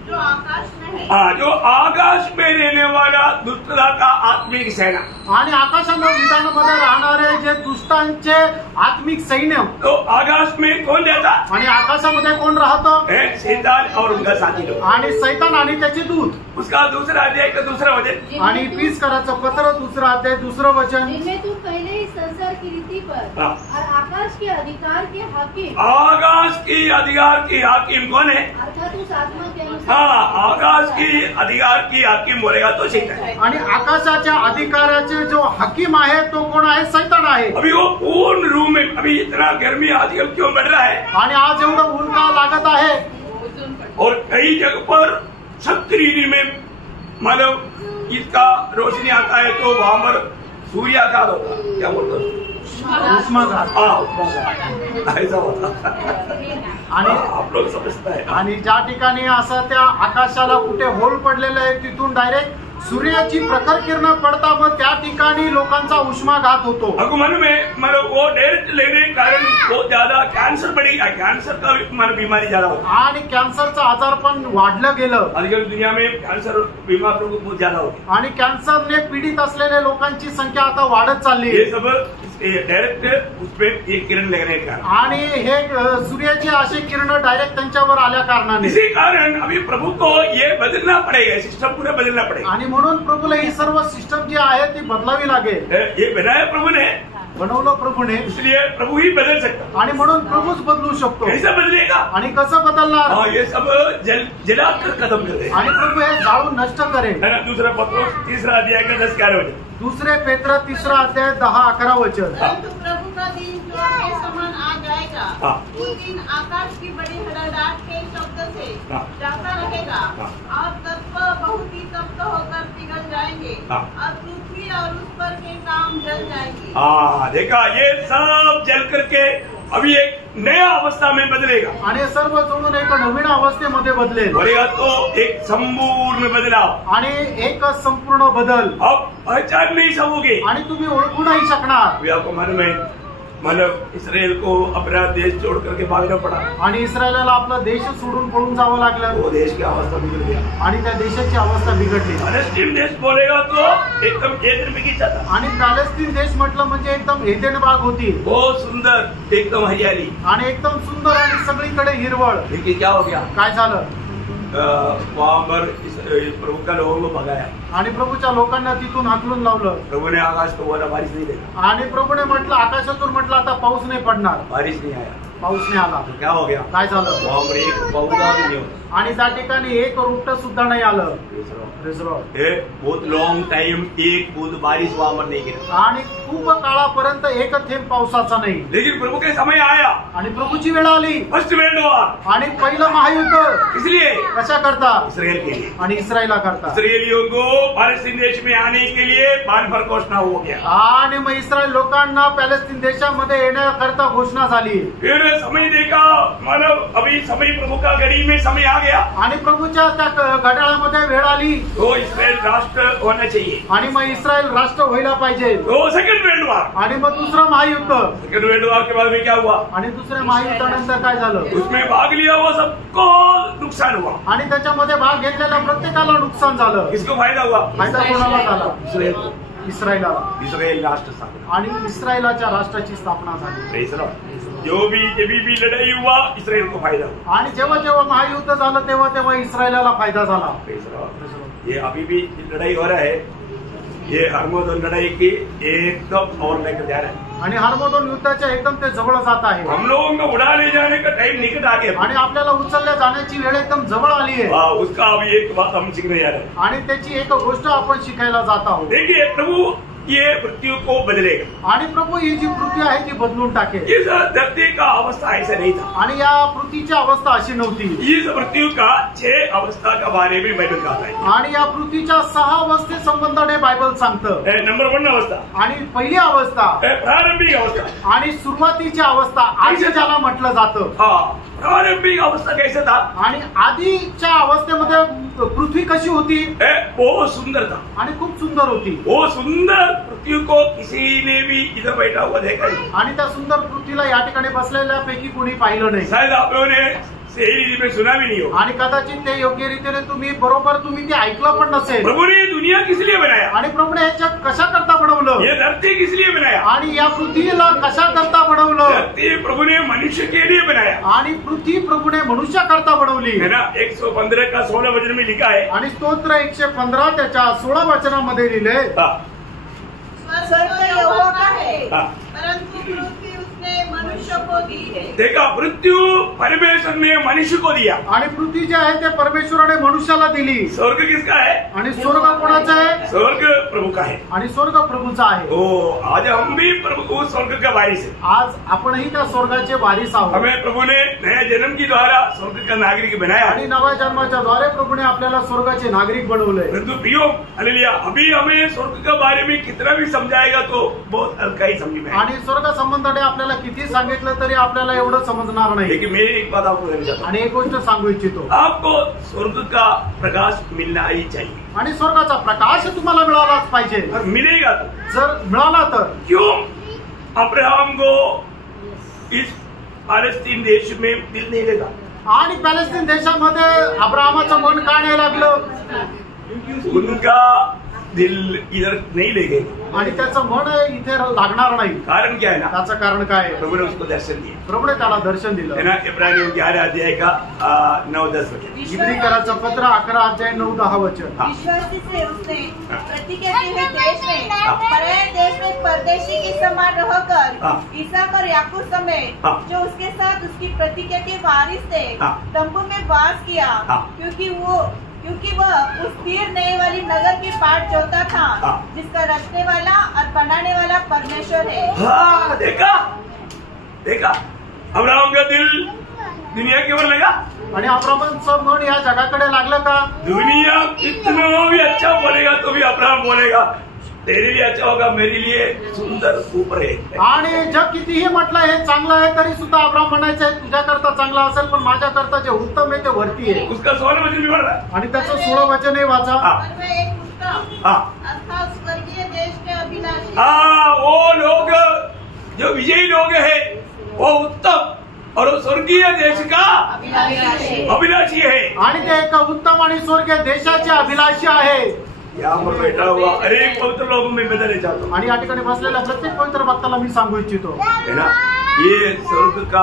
जो आकाश में है. जो आकाश में रहने वाला दुष्टता का आत्मिक सेना. आणि आकाशामध्ये विधानामध्ये राहणारे जे दुष्टांचे आत्मिक सैन्य. तो आकाश में कौन रहता? आणि आकाशामध्ये कोण राहतो? शैतान और उनका साथी लोग. आणि सैतान आणि त्याचे दूत. उसका दूसरा अध्याय का दूसरा वचन. आणि इफिसियोचं पत्र 2 अध्याय 2 वचन. जिनमें तू पहले ही संसार की रीति पर और आकाश के अधिकार के हाकिम. आकाश की अधिकार की हाकिम कौन है? अर्थात उस आत्मा के अनुसार. हाँ, आकाश की अधिकार की हाकिम बोलेगा तो शैतान. आणि आकाशाच्या अधिकाराचे जो हाकिम आहे तो कोण आहे? शैतान आहे. अभी वो पूर्ण रूप में अभी इतना गर्मी आजकल क्यों बढ़ रहा है आणि आज एवढं ऊन का लागत आहे. और कई जगह पर सक्रिय में मतलब इसका रोशनी आता है तो वहां पर सूर्याघात होता. क्या बोलते हैं? उष्माघात. ऐसा होता. आणि आप लोग समजता है. आणि ज्या ठिकाणी असं त्या आकाशाला कुठे होल पडलेलं आहे तिथून डायरेक्ट सूर्याची प्रखर किरण पडता मग त्या ठिकाणी लोकांचा उष्माघात होतो. मन में मतलब वो डायरेक्ट लेने के कारण बहुत ज्यादा कैंसर बढ़ेगा. कैंसर का मतलब बीमारी ज्यादा होता. आणि कॅन्सरचा आजार पण वाढलं गेलं. आजकल दुनिया में कैंसर बीमार लोग बहुत ज्यादा होते. आणि कॅन्सरने पीडित असलेल्या लोकांची संख्या आता वाढत चालली. ये सब डायरेक्ट उसपे एक किरण लगने के कारण. आणि हे सूर्याचे असे किरण डायरेक्ट त्यांच्यावर आल्या कारणाने. इसी कारण अभी प्रभु को ये बदलना पड़ेगा. सिस्टम पूरा बदलना पड़ेगा. आणि म्हणून प्रभूला ही सर्व सिस्टम जी आहे ती बदलावी लागेल. ये बनाया प्रभु ने. बनवलं प्रभूने. इसलिए प्रभु ही बदल सकता. आणि म्हणून प्रभूच बदलू शकतो. कैसे बदलेगा? आणि कसं बदलणार? ये सब जलाकर खत्म कर दे. आणि प्रभू हे जाळून नष्ट करेल. दूसरा पत्रोस 3 अध्याय का 10-11 वचन. 2 पेत्र 3 अध्याय 10-11 वचन. परंतु प्रभु का दिन चोर के समान आ जाएगा. उस दिन आकाश की बड़ी हड़हड़ाहट के शब्द से जाता रहेगा और तत्व बहुत ही तप्त होकर पिघल जाएंगे और पृथ्वी और उस पर के काम जल जाएंगे. देखा ये सब जल करके अभी एक नया अवस्था में बदलेगा. आणि सर्व जोडून एक नवीन अवस्थेमध्ये बदलेल. बनेगा तो एक संपूर्ण बदलाव. आणि एक संपूर्ण बदल. अब पहचान नहीं सकोगे. आणि तुम्ही ओळखू नाही शकणार. आपको मालूम है मतलब इसराइल को अपना देश छोड़ करके भागना पड़ा. आणि इस्रायलला आपला देश सोडून पळून जावं लागलं. वो देश की अवस्था बिगड़ गया. आणि त्या देशाची अवस्था बिघडली. पॅलेस्टीन देश बोलेगा तो एकदम एदन बगीचा था. आणि पॅलेस्टीन देश म्हटलं म्हणजे एकदम एदेन बाग होती. बहुत सुंदर एकदम हरियाली. आणि एकदम सुंदर आणि सगळीकडे हिरवळ. लेकिन क्या हो गया? काय झालं? वहां पर प्रभु का लोगों को भगाया. आणि प्रभूच्या लोकांना तिथून हाकलून लावलं. प्रभु ने आकाश को बोला बारिश नहीं देगा. आणि प्रभूने म्हटलं आकाशातून म्हटलं आता पाऊस नाही पडणार. बारिश नहीं आया. पाऊस नाही आला. तो क्या हो गया? काय झालं? वहां पर एक पौधा भी नहीं होता. आणि त्या ठिकाणी एक रुपट सुद्धा नाही आलं. बहुत लॉन्ग टाइम एक बूंद बारिश वहां पर नहीं गिरा. आणि खूप काळापर्यंत एक थेंब पावसाचा नाही. लेकिन प्रभु के समय आया. आणि प्रभूची वेळ आली. First world war. आणि पहिलं महायुद्ध. इसलिए कशा करता? इसराइल के लिए. आणि इस्रायला करता. इसराइलियों को पॅलेस्टीन देश में आने के लिए बाण पर घोषणा हो गया. आणि मग इस्रायल लोकांना पॅलेस्टीन देशामध्ये येण्याकरता घोषणा झाली. फिर समय देखा मतलब अभी समय प्रभु का घड़ी में समय आ गया. आणि प्रभूच्या त्या घड्याळामध्ये वेळ आली. तो इसराइल राष्ट्र होना चाहिए. आणि मग इस्रायल राष्ट्र व्हायला पाहिजे. तो सेकंड वर्ल्ड वॉर. आणि मग दुसरं महायुद्ध. सेकंड वर्ल्ड वॉर के बाद में क्या हुआ? आणि दुसऱ्या महायुद्धानंतर काय झालं? उसमें भाग लिया वो सबको नुकसान हुआ. आणि त्याच्यामध्ये भाग घेतलेल्या प्रत्येकाला नुकसान झालं. किसको फायदा हुआ? फायदा कोणाला झाला? इसराइल को. इस्राएल राष्ट्र स्थापना आणि इस्रायलाच्या राष्ट्राची स्थापना झाली। Praise Lord. जो भी लड़ाई हुआ इस्राएल को फायदा हुआ आणि जेव्हा जेव्हा महायुद्ध झालं तेव्हा तेव्हा इस्रायलाला फायदा झाला। Praise Lord. ये अभी भी लड़ाई हो रहा है, ये हरमोदन लड़ाई की एकदम और लेकर जा रहा है आणि हरमोदन युद्धाच्या एकदम ते जवळ जात आहे। हम लोगों को उड़ा ले जाने का टाइम निकट आ गया आणि आपल्याला उचलल्या जाण्याची वेळ एकदम जवळ आली आहे। उसका अभी एक बात हम सीखने जा रहे हैं आणि त्याची एक गोष्ट आपण शिकायला जात आहोत। देखिए प्रभु ये मृत्यु को बदलेगा आणि प्रभु ही जी पृथ्वी आहे ती बदलून टाकेल। इस धरती का अवस्था ऐसा नहीं था आणि या पृथ्वीची अवस्था अशी नव्हती। इस मृत्यु का 6 अवस्था का बारे में बाइबल कहता है आणि या पृथ्वीच्या 6 अवस्थे संबंधाने बायबल सांगतं। नंबर 1 अवस्था आणि पहिली अवस्था प्रारंभिक अवस्था आणि सुरुवातीची अवस्था आधी ज्याला म्हटलं जातं। प्रारंभिक अवस्था कैसे था आणि आधीच्या अवस्थेमध्ये पृथ्वी कशी होती? बहुत सुंदर था आणि खूप सुंदर होती। वो सुंदर पृथ्वी को किसी ने भी इधर बैठा हुआ देखा नहीं आणि त्या सुंदर पृथ्वीला या ठिकाणी बसलेल्यापैकी कोणी पाहिलं नाही। शायद आप लोगों ने सही रीति में सुना भी नहीं हो आणि कदाचित ते योग्य रीतीने तुम्ही ते ऐकलं पण नसेल। प्रभु ने दुनिया किस लिए बनाया आणि प्रभुने हे जग कशा करता बनवलं? ये धरती किस लिए बनाया? आणि या पृथ्वीला कशा करता बनवलं? धरती प्रभु ने मनुष्य के लिए बनाया आणि पृथ्वी प्रभुने मनुष्या करता बनवली है ना। 115 का 16 वचन में लिखा है आणि स्तोत्र 115 त्याच्या 16 वचनामध्ये लिहिले स्वर्ग यहोवा का है परंतु पृथ्वी उसने मनुष्य को दी है। देखा, मृत्यु परमेश्वर ने मनुष्य को दिया आणि पृथ्वी जे आहे ते परमेश्वराने मनुष्याला दिली। स्वर्ग किसका है? आणि स्वर्ग कोणाचा आहे? स्वर्ग प्रभु का है आणि स्वर्ग प्रभूचा आहे। आज हम भी प्रभु स्वर्ग का वारिस है। आज आपणही त्या स्वर्गाचे वारिस आहोत। हमें प्रभु ने नया जन्म की द्वारा स्वर्ग का नागरिक बनाया आणि नव्या जन्माच्या द्वारे प्रभुने आपल्याला स्वर्गाचे नागरिक बनवले। परंतु प्रियो हालेलुया, अभी हमें स्वर्ग के बारे में कितना भी समझाएगा तो बहुत हल्का ही समझ में। आणि स्वर्ग संबंधाने आपल्याला किती सांगितलं तरी आपल्याला एवढं समजणार नाही। लेकिन मैं एक बात आपको कहना चाहता हूं, आणि एक गोष्ट सांगू इच्छितो, आपको स्वर्ग का प्रकाश मिलना ही चाहिए आणि स्वर्गाचा प्रकाश तुम्हाला मिळालाच पाहिजे। और मिलेगा तो जर मिळाला तर क्यों अब्राहम को इस पालस्तीन देश में दिल नहीं लगा? आणि पॅलेस्तीन देशामध्ये अब्राहमाचं मन का नाही लागलं? उनका दिल इधर नहीं ले गए आणि त्याचं मन इथे लागणार नाही। कारण क्या है ना, त्याचं कारण काय आहे? प्रभु ने उसको दर्शन दिया प्रभुने त्याला दर्शन दिलं है ना। इब्रानियों 11 अध्याय का 9-10 वचन, इब्रिकराचं पत्र 11 अध्याय 9-10 वचन। विश्वासी से उसने प्रतिज्ञा की हुई देश में पराये देश में परदेशी के समान रहकर इसहाक और याकूब समेत जो उसके साथ उसकी प्रतिज्ञा के वारिस थे तंबू में वास किया, क्योंकि वह उस तीर नए वाली नगर की पाट जोता था जिसका रचने वाला और बनाने वाला परमेश्वर है। देखा अब्राहम का दिल दुनिया की ओर लगा आणि अब्राहमाचं मन या जगाकडे लागलं का? दुनिया कितना भी अच्छा बोलेगा तो भी अब्राहम बोलेगा तेरे लिए अच्छा होगा, मेरे लिए सुंदर ऊपर है। आणि जग कितीही म्हटलं हे चांगलं आहे तरी सुद्धा अब्राहम म्हणायचं आहे तुझ्याकरता चांगला असेल पण माझ्याकरता जे उत्तम आहे ते वरती आहे। उसका 16 वचन भी पढ़ रहा है आणि त्याचं 16 वचनही वाचा। अर्थात स्वर्गीय देश के अभिलाषी वो लोग जो विजयी लोग है वो उत्तम और वो स्वर्गीय देश का अभिलाषी है। आणि ते एका उत्तम आणि स्वर्गीय देशाचे अभिलाषी आहे। यहाँ पर बैठा हुआ हर एक पवित्र लोगों में बदलना चाहता हूँ आणि या ठिकाणी बसलेल्या प्रत्येक पवित्र भक्ताला मी सांगू इच्छितो है ना, ये स्वर्ग का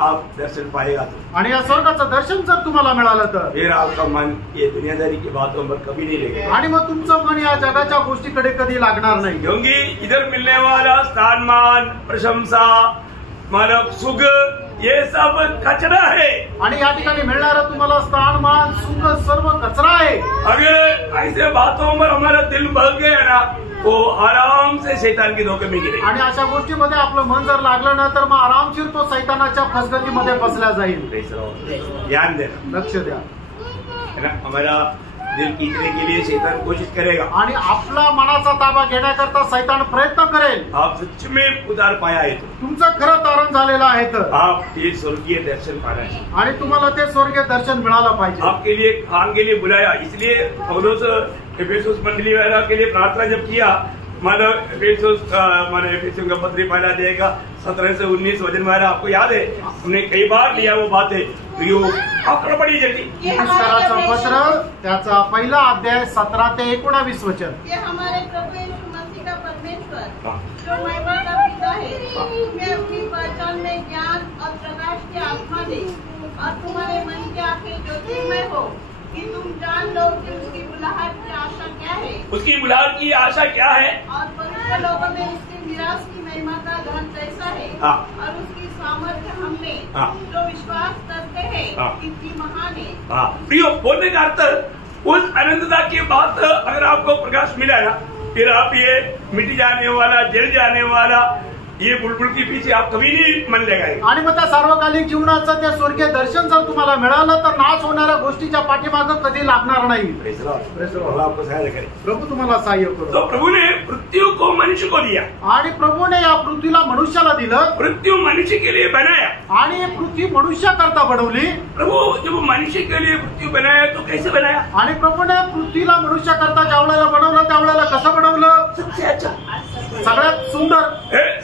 आप दर्शन पाएगा तो आणि या स्वर्गाचं दर्शन जर तुम्हाला मिळालं तर फिर आपका मन ये दुनियादारी की बातों पर कभी नहीं लगेगा। आणि मग तुमचं मन या जगाच्या गोष्टीकडे कधी लागणार नाही। क्योंकि इधर मिलने वाला स्थान मान प्रशंसा मानव सुख ये सब कचरा है। आणि या ठिकाणी मिळणारा तुम्हाला स्थान मान सुख सर्व कचरा आहे। अगर ऐसे बातों पर हमारा दिल बह गया ना तो आराम से शैतान के धोखे में गिरे। आणि अशा गोष्टीमध्ये आपलं मन जर लागलं ना तर मग आरामशीर तो सैतानाच्या फसगतीमध्ये फसला जाईल। ध्यान देना, लक्ष द्या है ना। हमारा दिल जीतने के लिए शैतान कोशिश करेगा आणि आपला मनाचा ताबा घेण्याकरता सैतान प्रयत्न करेल। आप सच में उतार पाया है तो तुमचं खरं तारण झालेलं आहे तर आप ये स्वर्गीय दर्शन पाना है आणि तुम्हाला ते स्वर्गीय दर्शन मिळालं पाहिजे। आपके लिए खान के लिए बुलाया, इसलिए पौलुस एफेसुस मंडली वाला के लिए प्रार्थना जब किया मतलब एफेसुस का पत्री पहला अध्याय का 17 से 19 वचन वाला आपको याद है, हमने कई बार लिया वो बातें आकड़ पड़ी जल्दी। इफिसराचं पत्र त्याचा पहिला अध्याय 17 ते 19 वचन। ये हमारे प्रभु यीशु मसीह परमेश्वर जो महिमा का पिता है, तुम्हें अपनी पहचान में ज्ञान और प्रकाश की आत्मा दे और तुम्हारे मन की आंखें ज्योतिर्मय हो कि तुम जान लो कि उसकी बुलाहट की आशा क्या है, उसकी बुलाहट की आशा क्या है, और पवित्र लोगों में उसके निराश की महिमा का धन कैसा है, और उसकी सामर्थ्य हमने जो विश्वास करते हैं कितनी महान है। प्रियो, बोलने का अर्थ उस अनंतता की बात अगर आपको प्रकाश मिला ना, फिर आप ये मिट जाने वाला, जल जाने वाला ये बुलबुल के पीछे आप कभी नहीं मन लगाएंगे। आणि मग त्या सार्वकालिक जीवनाचं ते स्वर्गीय दर्शन जर तुम्हाला मिळालं तर नाश होणाऱ्या गोष्टीच्या पाठीमागं कधी लागणार नाही। आपको सहायता करे, प्रभू तुम्हाला सहाय्य करो। तो प्रभु ने मृत्यु को मनुष्य को दिया आणि प्रभूने या पृथ्वीला मनुष्याला दिलं, मृत्यु मनुष्य के लिए बनाया आणि पृथ्वी मनुष्याकरता बनवली। प्रभु जब मनुष्य के लिए मृत्यु बनाया तो कैसे बनाया, आणि प्रभूने पृथ्वीला मनुष्याकरता ज्यावेळेला बनवलं त्यावेळेला कसं बनवलं, सबसे अच्छा, सगळ्यात सुंदर,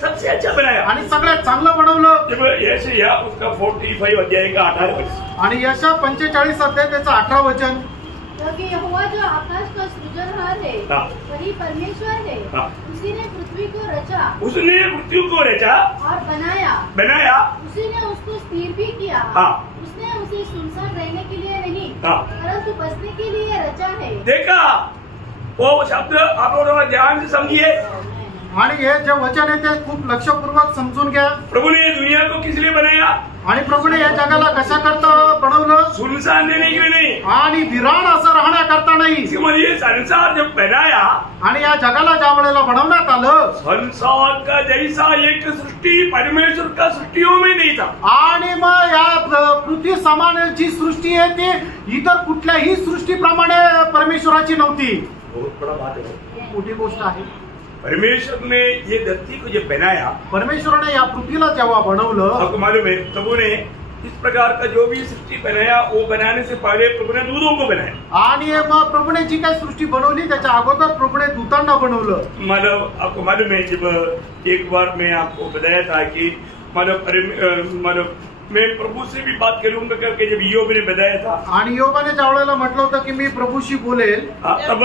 सबसे अच्छा बनाया आणि सगळ्यात चांगलं बनवलं। जब यशाया उसका 45 अध्याय का 18 वचन, आणि यशा 45 अध्याय त्याचं 18 वचन, क्योंकि यहोवा जो आकाश का सृजनहार है वही परमेश्वर है, उसी ने पृथ्वी को रचा, उसने मृत्यु को रचा और बनाया, उसी ने उसको स्थिर भी किया, उसने उसे सुनसान रहने के लिए नहीं परंतु बसने के लिए रचा है। देखा वो शब्द आप लोग ध्यान से समझिए, आणि हे जे वचन आहे ते खूप लक्षपूर्वक समजून घ्या। प्रभु ने दुनिया को किस लिए बनाया, आणि प्रभूने या जगाला कशा करता बनवलं, सुनसान देने के लिए नहीं, आणि विरान असं राहण्याकरता नाही। ये संसार जब बनाया आणि या जगाला ज्या वेळेला बनवण्यात आलं, संसार का जैसा एक सृष्टि परमेश्वर का सृष्टियों में नहीं था, आणि मग या पृथ्वी समान जी सृष्टी आहे ती इतर कुठल्याही सृष्टीप्रमाणे परमेश्वराची नव्हती। बहुत बड़ा बात है, मोठी गोष्ट आहे। परमेश्वर ने ये धरती को जब बनाया, परमेश्वराने या पृथ्वीला जेव्हा बनवलं, आपको मालूम है प्रभु ने इस प्रकार का जो भी सृष्टि बनाया वो बनाने से पहले प्रभु ने दूधों को बनाया, आणि मग प्रभूने जी काही सृष्टी बनवली त्याच्या अगोदर प्रभूने दूतांना बनवलं। मतलब आपको मालूम है जब एक बार मैं आपको बताया था कि मतलब मैं प्रभु से भी बात करूंगा करके जब ईयोब ने बताया था, आणि योबाने ज्या वेळेला म्हटलं होतं की मी प्रभूशी बोलेल, तब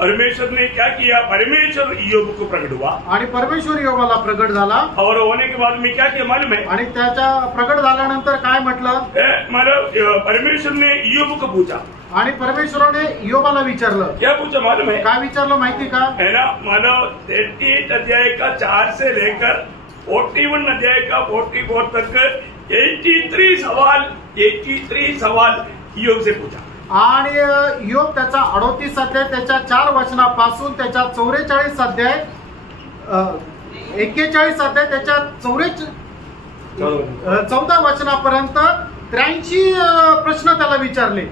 परमेश्वर ने क्या किया, परमेश्वर ईयोब को प्रकट हुआ, आणि परमेश्वर योबाला प्रगट झाला, और होने के बाद में क्या किया मालूम है, आणि त्याच्या प्रगट झाल्यानंतर काय म्हटलं, मतलब परमेश्वर ने ईयोब को पूछा, आणि परमेश्वराने योबाला विचारलं, क्या पूछा मालूम है, काय विचारलं माहिती का, है ना, मानव 38 अध्याय का 4 से लेकर 41 अध्याय का 44 तक 83 सवाल ईयोब से पूछा, आणि योग त्याचा 38 अध्याय त्याच्या 4 वचनापासून त्याच्या 44 अध्याय 41 अध्याय त्याच्या 14 वचनापर्यंत 83 प्रश्न त्याला विचारले,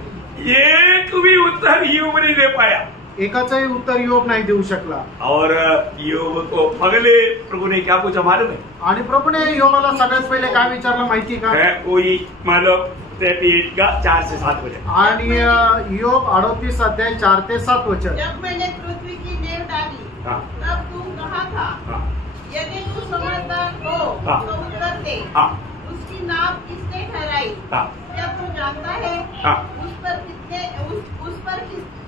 एक भी उत्तर ईयोब नहीं दे पाया, एकाचंही उत्तर योग नाही देऊ शकला। और ईयोब को पहले प्रभु ने क्या पूछा मालूम है, आणि प्रभूने योबाला सगळ्यात पहिले काय विचारलं माहिती का, कोई मतलब 38 का 4 से 7 वचन, आणि योग 38 अध्याय 4 ते 7 वचन, जब मैंने पृथ्वी की नेव डाली तब तू कहा था, यदि तू समझदार हो तो उत्तर दे, उसकी नाप किसने ठहराई, क्या तू जानता है, उस पर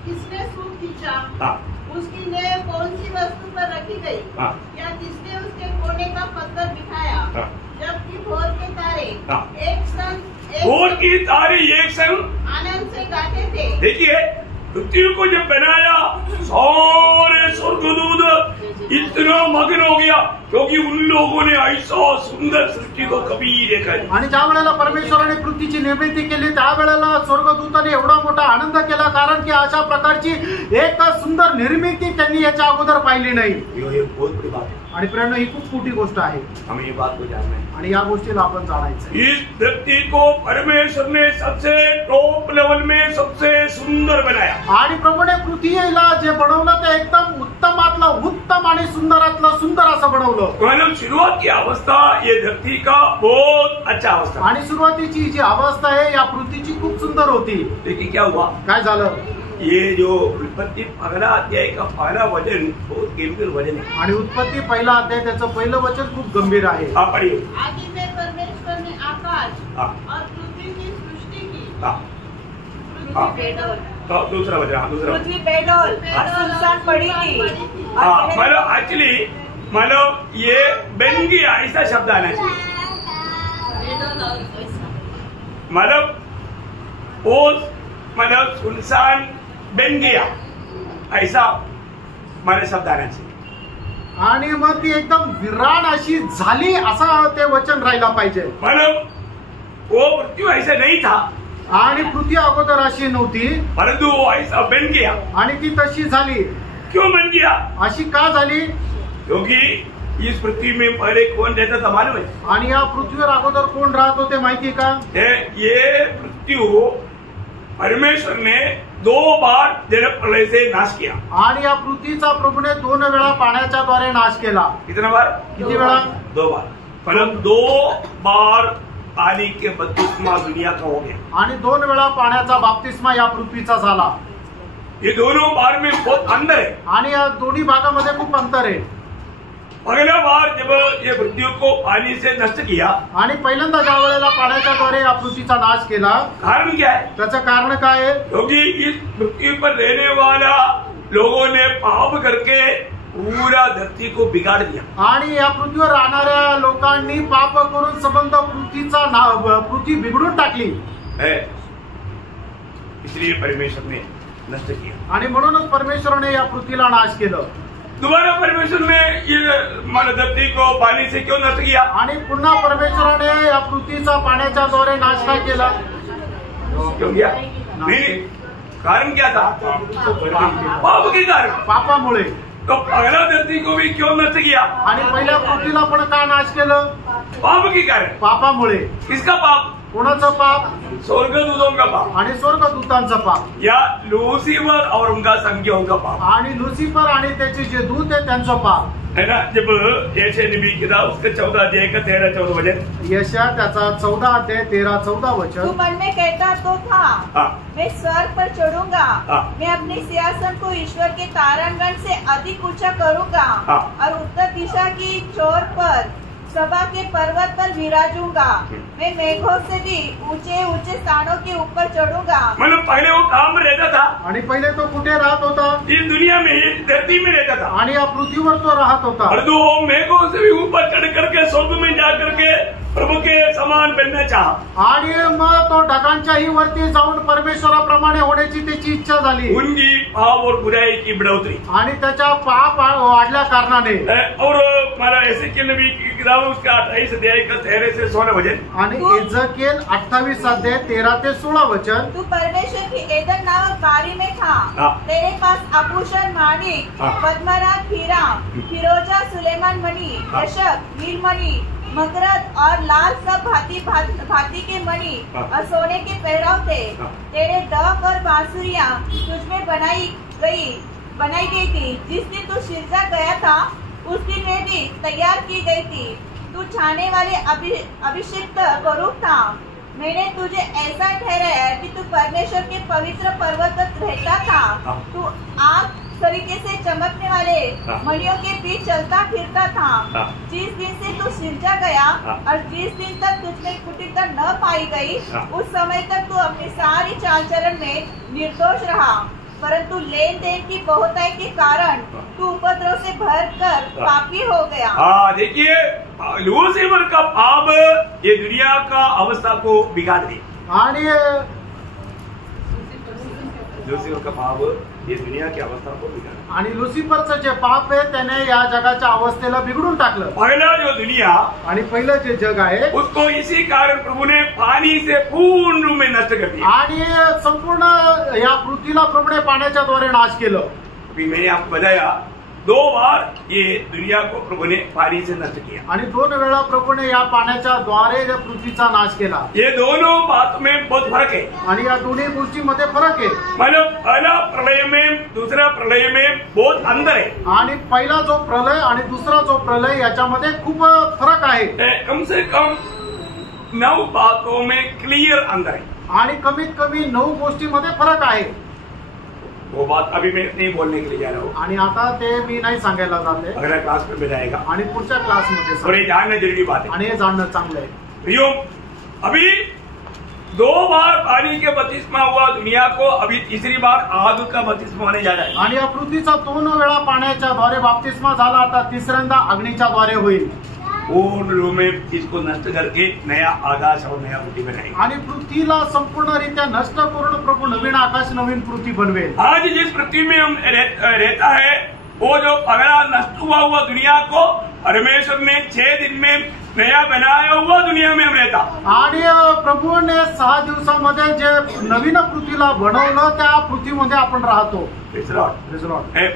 किसने सूत खींचा, उसकी नेव कौन सी वस्तु पर रखी गई, या किसने उसके कोने का पत्थर बिठाया, जबकि भोर के तारे एक संग आनंद से गाते थे। देखिए पृथ्वी को जब बनाया सारे स्वर्गदूत इतना मग्न हो गया क्योंकि उन लोगों ने ऐसा सुंदर सृष्टि को कभी देखा नहीं। आणि ज्या वेळेला परमेश्वराने पृथ्वीची निर्मिती केली त्यावेळेला स्वर्गदूतांनी एवढा मोठा आनंद केला, कारण की अशा प्रकारची एक सुंदर निर्मिती त्यांनी याच्या अगोदर पाहिली नाही। ये बहुत बड़ी बात है, आणि प्रेरणा ही खूप मोठी गोष्ट आहे, हमें ये बात को जानना है आणि या गोष्टीला आपण जाणायचं। इस धरती को परमेश्वर ने सबसे टॉप लेवल में सबसे सुंदर बनाया, आणि प्रभूने पृथ्वीला जे बनवलं ते एकदम उत्तमातलं उत्तम आणि सुंदरातलं सुंदर असं बनवलं। मतलब शुरुआत की अवस्था ये धरती का बहुत अच्छा अवस्था, आणि सुरुवातीची जी अवस्था आहे या पृथ्वीची खूप सुंदर होती। लेकिन क्या हुआ, काय झालं, ये जो उत्पत्ति पहला अध्याय का पहला वचन बहुत गंभीर वचन है, आणि उत्पत्ती पहिला अध्याय त्याचं पहिलं वचन खूप गंभीर आहे। पढ़िए, आदि में परमेश्वर ने आकाश और पृथ्वी की सृष्टि की, दूसरा वचन, दूसरा पृथ्वी बेडौल सुनसान पड़ी थी। मतलब एक्चुअली मतलब ये बन गया ऐसा शब्द आना चाहिए। मतलब वो मतलब सुनसान बन गया ऐसा मला शब्द आना चाहिए। आणि मग ती एकदम विरान अशी झाली असं ते वचन राहिला पाहिजे। मतलब वो पृथ्वी ऐसा नहीं था आणि पृथ्वी अगोदर अशी नव्हती, परंतु वो ऐसा बन गया। आणि ती तशी झाली। क्यों बन गया? अशी का झाली? क्योंकि इस पृथ्वी में पहले कौन रहता था मालूम है? आणि या पृथ्वीवर अगोदर कोण राहत होते माहिती का? ये पृथ्वी परमेश्वर ने 2 बार जल प्रलय से नाश किया। आणि या पृथ्वीचा प्रभूने 2 वेळा पाण्याच्या द्वारे नाश केला। कितना बार? किती वेळा? 2 बार। मतलब 2 बार पानी के बपतिस्मा दुनिया का हो गया। आणि 2 वेळा पाण्याचा बाप्तिस्मा या पृथ्वीचा झाला। ये दोनों बार में बहुत अंतर है। आणि या दोन्ही भागामध्ये खूप अंतर आहे। पहला बार जब ये पृथ्वी को पानी से नष्ट किया, आणि पहिल्यांदा ज्या वेळेला पाण्याच्या द्वारे या पृथ्वीचा नाश केला, कारण क्या है? त्याचं कारण काय आहे? क्योंकि इस पृथ्वी पर रहने वाला लोगों ने पाप करके पूरा धरती को बिगाड़ दिया। आणि या पृथ्वीवर राहणाऱ्या लोकांनी पाप करून संबंध पृथ्वी बिघडून टाकली है, इसलिए परमेश्वर ने नष्ट किया। आणि म्हणूनच परमेश्वराने या पृथ्वीला नाश केलं। दोबारा परमेश्वर ने ये धरती को पानी से क्यों नष्ट किया? आणि पुन्हा परमेश्वराने या पृथ्वीचा पाण्याच्या द्वारे नाश काय केला? क्यों किया? नहीं, कारण क्या था? पाप के कारण, पापामुळे। तो पहला धरती को भी क्यों नष्ट किया? आणि पहिल्या पृथ्वीला पण का नाश केलं? पाप के कारण। पापामुळे। किसका पाप? कोणाचं पाप? स्वर्गदूतों का पाप आणि स्वर्गदूतांचं पाप, या लूसीफर और उनका संज्ञों का पाप। आणि लुसिफर आणि त्याचे जे दूत आहे त्यांचं पाप है ना। जब यशायाह नबी किताब उसके 14 अध्याय का 13-14 वचन, यशा त्याचा 14 अध्याय 13-14 तू वचन। मन में कहता तो था, मैं स्वर्ग पर चढ़ूंगा, मैं अपने सिंहासन को ईश्वर के तारांगण से अधिक ऊंचा करूंगा और उत्तर दिशा की छोर पर सभा के पर्वत पर विराजूंगा, मैं मेघों से भी ऊंचे ऊंचे स्थानों के ऊपर चढ़ूंगा। मतलब पहले वो काम में रहता था, आणि पहिले तो कुठे राहत होता? इस दुनिया में, इस धरती में रहता था, आणि या पृथ्वीवर तो राहत होता। और तो वो मेघों से भी ऊपर चढ़ करके स्वर्ग में जा करके प्रभु के समान बनना चाहा। आणि मग तो ढगांच्याही वरती जाऊन परमेश्वराप्रमाणे होण्याची त्याची इच्छा झाली। उनकी पाप और बुराई की बढ़ोतरी, आणि त्याच्या पाप वाढल्या कारणाने। और हमारा एसेकियेल नबी की किताब उसका 28 अध्याय का 13 से 16 वचन, आणि एजेकिएल 28 अध्याय 13 ते 16 वचन। तू परमेश्वर की एदन नामक बारी में था, तेरे पास आभूषण, माणिक, पद्मराग, हीरा, फिरोजा, सुलेमान मणि, यशक, नीलमणि, मगरद और लाल सब भांति के मणि और सोने के पहराव थे। तेरे डग और बांसुरियां तुझमें बनाई गई थी। जिस दिन तू सिरजा गया था उस दिन वे भी तैयार की गई थी। तू छाने वाले अभिषिक्त करूब था। मैंने तुझे ऐसा ठहराया कि तू परमेश्वर के पवित्र पर्वत पर रहता था। तू आग तरीके से चमकने वाले मणियों के बीच चलता फिरता था। जिस दिन से तू सिरजा गया और जिस दिन तक तुझमें कुटिलता न पाई गई, उस समय तक तू अपनी सारी चाल चलन में निर्दोष रहा। परंतु लेन देन की बहुताई के कारण तू उपद्रव से भरकर पापी हो गया। हाँ, देखिए लूसीफर का पाप ये दुनिया का अवस्था को बिगाड़ दिया। आणि लूसीफर का पाप ये दुनिया की अवस्था को बिगाड़, आणि लुसिफरचं जे पाप आहे त्याने या जगाच्या अवस्थेला बिघडून टाकलं। पहला जो दुनिया आणि पहिलं जे जग आहे उसको इसी कारण प्रभु ने पानी से पूर्ण रूप में नष्ट कर दिया। आणि संपूर्ण या पृथ्वीला प्रभूने पाण्याच्या द्वारे नाश केलं। अभी मैंने आपको बताया 2 बार ये दुनिया को प्रभु ने पानी से नष्ट किया, आणि 2 वेळा प्रभूने या पाण्याच्या द्वारे पृथ्वीचा नाश केला। ये दोनों बात में बहुत फर्क है। आणि या दोन्ही गोष्टींमध्ये फरक आहे। मतलब पहला प्रलय में दूसरा प्रलय में बहुत अंतर है। आणि पहिला जो प्रलय आणि दुसरा जो प्रलय याच्यामध्ये खूप फरक आहे। कम से कम 9 बातों में क्लियर अंतर है। आणि कमीत कमी 9 गोष्टींमध्ये फरक आहे। वो बात अभी मैं नहीं बोलने के लिए जा रहा हूँ, आणि आता ते मी नाही सांगायला जाते, अगला क्लास में बताएगा। आणि पुढच्या क्लासमध्ये और ये जानना जरूरी बात है। आणि हे जाणणं चांगलं आहे। प्रियो, अभी 2 बार पानी के बपतिस्मा हुआ दुनिया को, अभी तीसरी बार आग का बपतिस्मा होने जा रहा है। आणि या पृथ्वीचा 2 वेळा पाण्याच्या द्वारे बाप्तिस्मा झाला, आता तिसऱ्यांदा अग्नीच्या द्वारे होईल। पूर्ण रूप में इसको नष्ट करके नया आकाश और नया पृथ्वी बनाएंगे। आणि पृथ्वीला संपूर्णरित्या नष्ट करून प्रभु नवीन आकाश नवीन पृथ्वी बनवेल। आज जिस पृथ्वी में हम रहता है, वो जो पगड़ा नष्ट हुआ दुनिया को परमेश्वर ने 6 दिन में नया बनाया हुआ दुनिया में हम रहता। आणि प्रभूने 6 दिवसामध्ये जे नवीन पृथ्वीला बनवलं त्या पृथ्वीमध्ये आपण राहतो।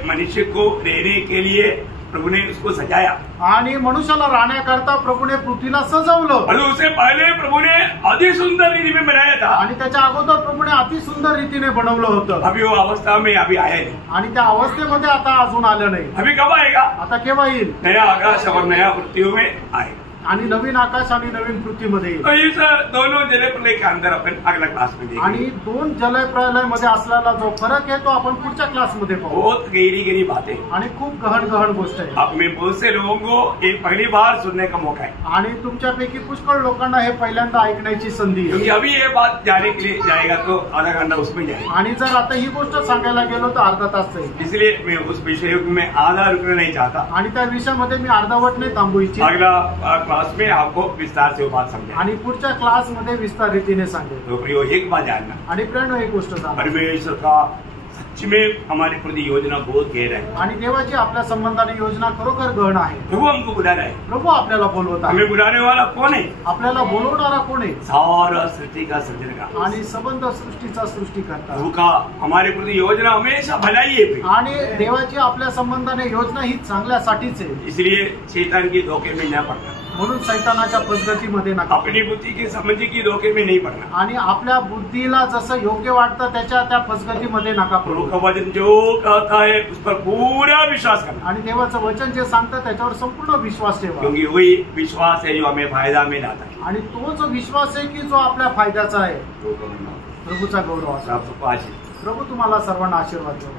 मनुष्य को रहने के लिए प्रभु ने उसको सजाया आणि मनुष्याला राहण्याकरता प्रभूने पृथ्वीला सजवलं। और उससे पहले प्रभु ने अति सुंदर रीति में बनाया था आणि त्याच्या अगोदर प्रभूने अति सुंदर रीतीने बनवलं होतं। अभी वो अवस्था में अभी आया नहीं आणि त्या अवस्थेमध्ये आता अजून आलं नाही। अभी कब आएगा? आता केव्हा येईल? नया आकाश और नया पृथ्वी में आएगा आणि नवीन आकाश आणि नवीन पृथ्वीमध्ये येईल। तो इस दोनों जल प्रलय के अंदर अपन अगला क्लास में देखेंगे। आणि 2 जल प्रलय मध्ये असलेला जो फरक आहे तो आपण पुढच्या क्लासमध्ये पाहू। बहुत गहरी बातें आणि खूप गहन गोष्ट आहे। अब में बहुत से लोगों को ये पहली बार सुनने का मौका है आणि तुमच्यापैकी पुष्कळ लोकांना हे पहिल्यांदा ऐकण्याची संधी आहे। क्योंकि अभी ये बात जाने के लिए जाएगा तो आधा घंटा उसमें जाएगा आणि जर आता ही गोष्ट सांगायला गेलो तर अर्धा तास जाईल। इसलिए मैं उस विषय में आधा रुकना नहीं चाहता आणि त्या विषयामध्ये मी अर्धवट नाही थांबू इच्छित। अगला क्लास में आपको विस्तार से वो बात समझा आणि पुढच्या क्लासमध्ये विस्तार रीतीने सांगेल। तो प्रियो एक बात जानना, आणि प्रेरणा एक गोष्ट सांगा, परमेश्वर का सच में हमारे प्रति योजना बहुत गहरा है। आणि देवाची आपल्या संबंधाने योजना खरोखर गहन आहे। प्रभु हमको बुला रहा है। प्रभु आपल्याला बोलवत आहे। हमें बुलाने वाला कौन है? आपल्याला बोलवणारा कोण आहे? सारा सृष्टि का सृजनकार आणि संबंध सृष्टीचा सृष्टीकर्ता। प्रभु का हमारे प्रति योजना हमेशा भलाई है। आणि देवाची आपल्या संबंधाने योजना ही चांगल्यासाठीच आहे। इसलिए शैतान की धोखे में न पड़ना, म्हणून शैतानाच्या पद्धतीमध्ये नका, अपनी बुद्धि की समझ की धोखे में नहीं पड़ना। आणि आपल्या बुद्धीला जसं योग्य वाटतं त्याच्या त्या फसगतीमध्ये नका पडू। प्रभु का वचन जो कहता है उस पर पूरा विश्वास करना, आणि देवाचं वचन जे सांगतं त्याच्यावर संपूर्ण विश्वास ठेवा। क्योंकि वही विश्वास है जो हमें फायदा में लाता है। आणि तोच विश्वास आहे की जो आपल्या फायद्याचा आहे। प्रभूचा गौरव असा। सबको आशीष। प्रभू तुम्हाला सर्वांना आशीर्वाद देवो।